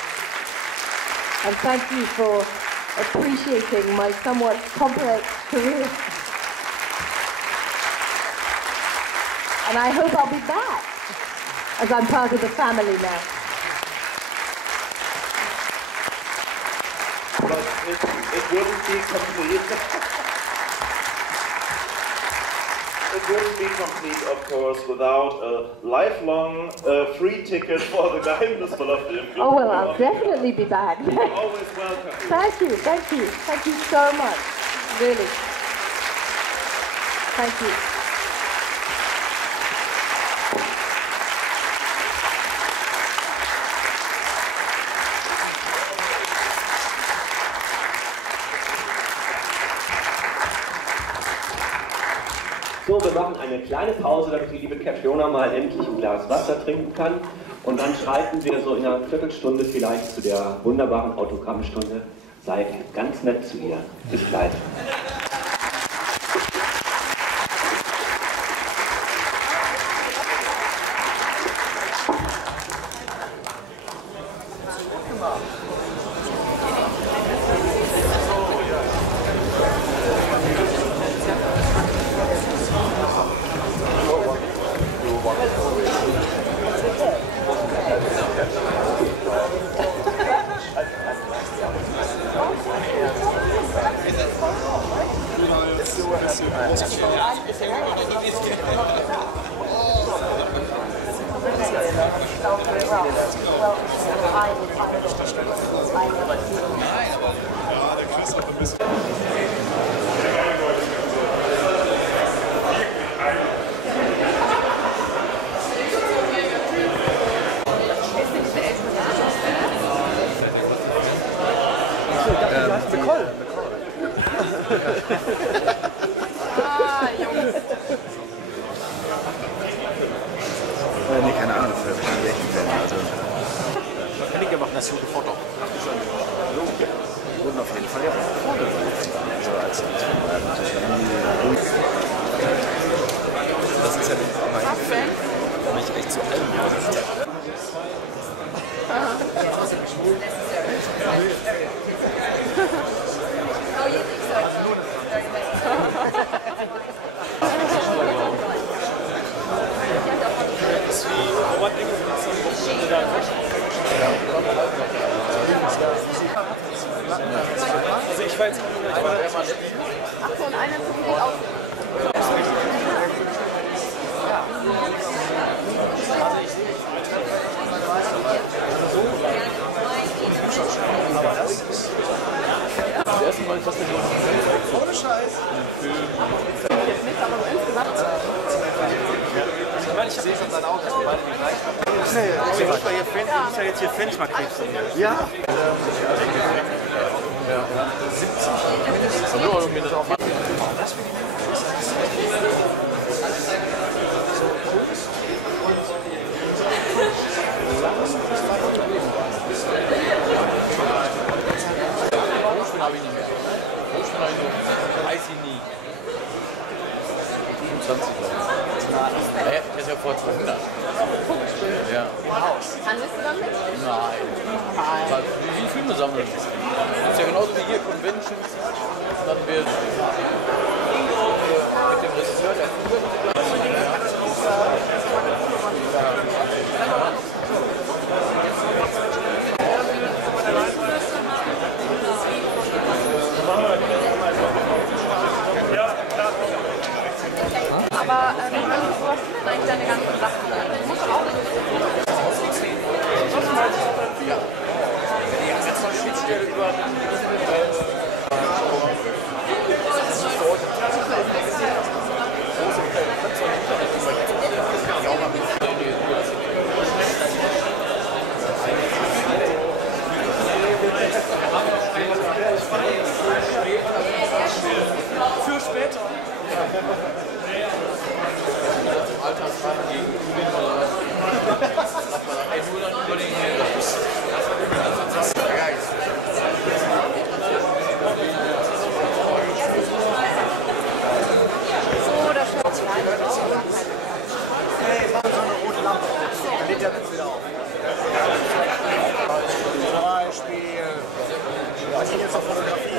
And thank you for appreciating my somewhat complex career. And I hope I'll be back, as I'm part of the family now. But it wouldn't be complete. It wouldn't be complete, of course, without a lifelong free ticket for the Geheimnisvoller Filmclub. Oh, well, I'll definitely be back. You're always welcome. Thank you. Thank you so much. Really. Thank you. So, wir machen eine kleine Pause, damit die liebe Catriona mal endlich ein Glas Wasser trinken kann. Und dann schreiten wir so in einer Viertelstunde vielleicht zu der wunderbaren Autogrammstunde. Seid ganz nett zu ihr. Bis gleich. MacColl. Jungs. Nee, keine Ahnung, für welchen Fan. Also, Einige machen das gute Foto. die wurden auf jeden Fall ja auch vorne. Also als das ist ja immer da bin ich echt zu allem. Also ich war jetzt Ach so, und einer zu viel aus. Das erste Mal, dass wir ohne Scheiß. Jetzt nicht, aber insgesamt. Ich meine, ich sehe schon sein Auto, dass wir beide die gleichen haben. Ich muss ja jetzt hier Fans markieren. Ja. 70. Nur um mir das auch mal. Hochspiel habe ich nicht mehr. Hochspiel habe ich noch. Weiß ich nie. 25 glaube ich. Er ist ja vor 200. Ja. Handelst du damit? Nein. Wie viele Filme sammeln? Das ist ja genauso wie hier Conventions. Dann wird mit dem Regisseur der Aber du hast eigentlich deine ganzen Sachen. Du musst auch ja. Jetzt mal Schnittstelle über Für später. Alltagsfahren gegen Kugeln oder nur dann überlegen, das ist geil. so, das schaut Hey, mach so eine rote Lampe. Dann lädt der Witz wieder auf. Zum Beispiel, was ich jetzt noch fotografiere.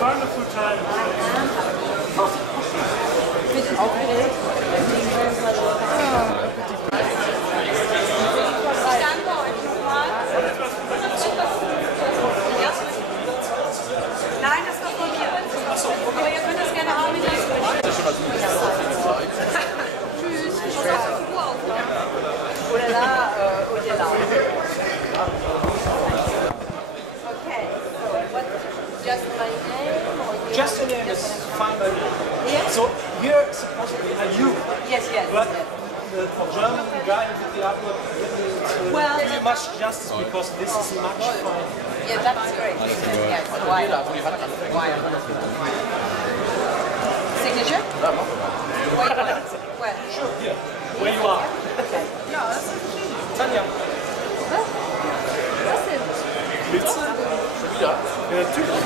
Wonderful time. Nein, das war von mir. Achso, okay. Aber ihr könnt das gerne haben. Das ist schon mal gut. Tschüss. Ich muss auf die Uhr aufhören. Oder da, oder da. Okay, so what, just my name? Or Just your name is fine by me. Yes? So here supposedly are you, Yes, yes. but for German guy they are not Well, really much justice because this is much fine. yeah, that's great. Yes, why? Why? Signature? Where? Sure, here, where you are. Okay. Tanja. Was denn? Willst du? Schon wieder? Ja, natürlich.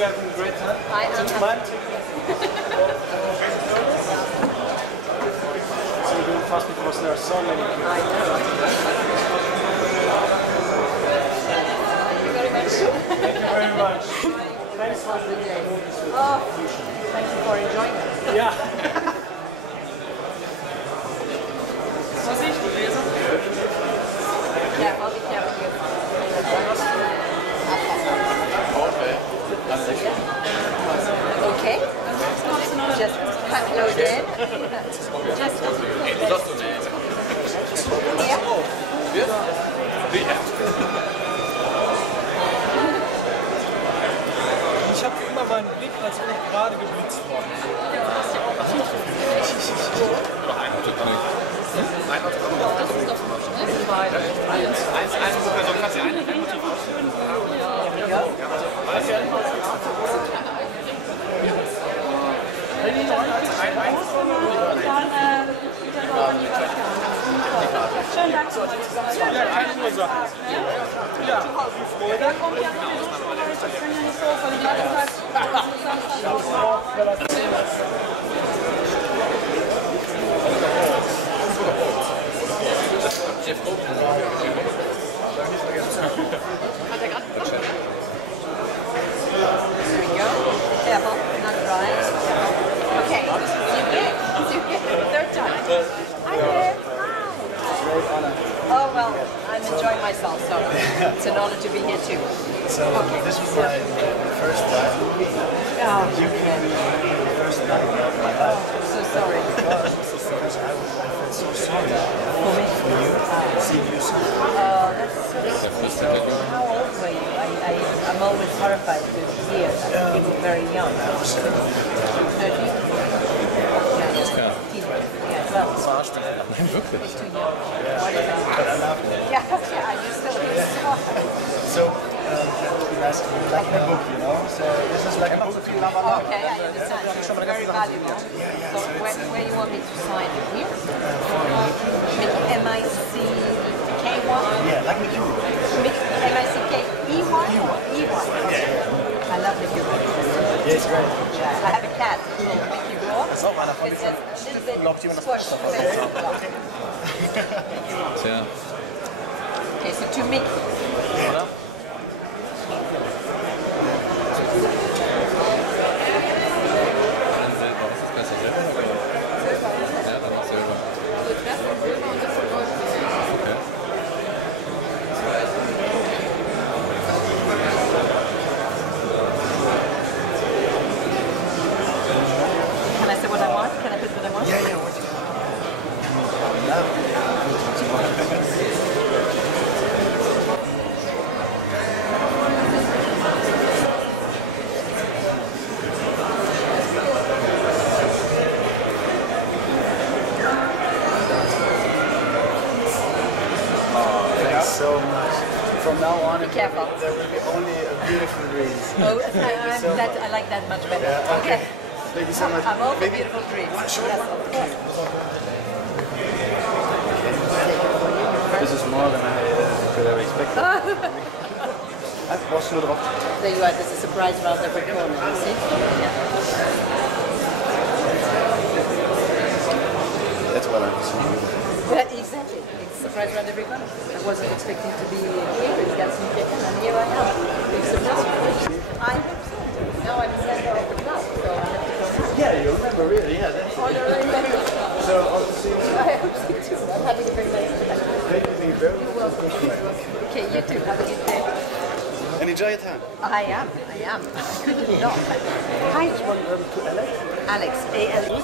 you're having a great time. I am. So you're doing fast because there are so many people. I know. Thank you very much. Thank you very much. Thanks for the Oh, thank you for enjoying it. Yeah. Vorsicht, Leser. Yeah, I'll be careful here. Okay. Just cut close in. Just Ich habe immer meinen Blick, als wenn ich gerade geblitzt worden bin. Schönen Dank. Ja, keine Ursache. Ja, viel Freude. Careful, not dry. Okay. Third time. Hi there. Oh well, I'm enjoying myself, so it's an honor to be here too. So this was my first time. Oh, First night of my life. I'm so sorry. Because I felt so sorry For me? for you, seeing you so. That's so sweet. How old were you? I'm always horrified to hear that people very young. 30? Yeah, well, Nein, wirklich. too young. What is that? But I loved it. Yeah, you still So, it would be nice to be like a book, you know? So this is like a book. Okay, I understand. It's very valuable. So where you want me to sign it? Here? M-I-C-K-Y? Yeah, like Mickey. M-I-C-K-E-Y? E-Y. I love Mickey Rourke. Yeah, it's great. I have a cat called Mickey Rourke. It's a little bit squashed. Tja. Okay, so to Mickey. Oder? Ein Silber. Was ist besser? Silber oder Gold? Ja, dann noch Silber. Okay. Can I say what I want? Can I put what I want? Yeah, what you so much. From now on, Be careful. there will be only a beautiful breeze. Oh, I like that much better. Yeah, Okay. Thank you so much. I'm all for Maybe beautiful dreams. one short Yes, one? of course. This is more than I could have expected. Was nur drauf. There you are. There's a surprise around every corner. You see? Yeah. That's what I'm saying. Yeah, exactly. It's a surprise around every corner. I wasn't expecting to be here in Helsinki, and here I am. Big surprise. I hope so. Now I'm a member of the club, so I have to go now. Yeah, you remember really, yeah. That's Honorary member. so obviously I hope so too. I'm having a very nice time. thank you very You're welcome. You're very welcome. Okay, you too. Have a good day. and enjoy your time. I am. I could not. Hi. To Alex. Alex, A-L-E.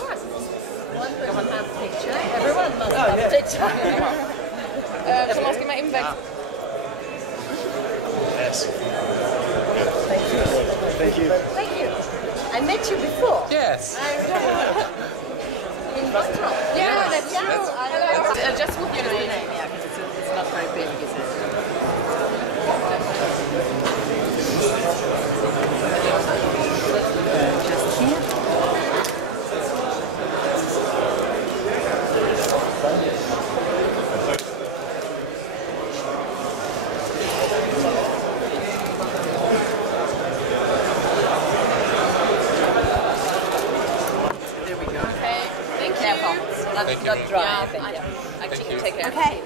Come on, have a picture. Everyone must have a picture. Thomas, geh mal eben weg. Yes. Thank you. Thank you. Thank you. I met you before. Yes. In Boston. Yeah, that's true. Just with your name. Yeah, because it's not very big, is it? Just here. not dry, I think. Actually, take care. Okay.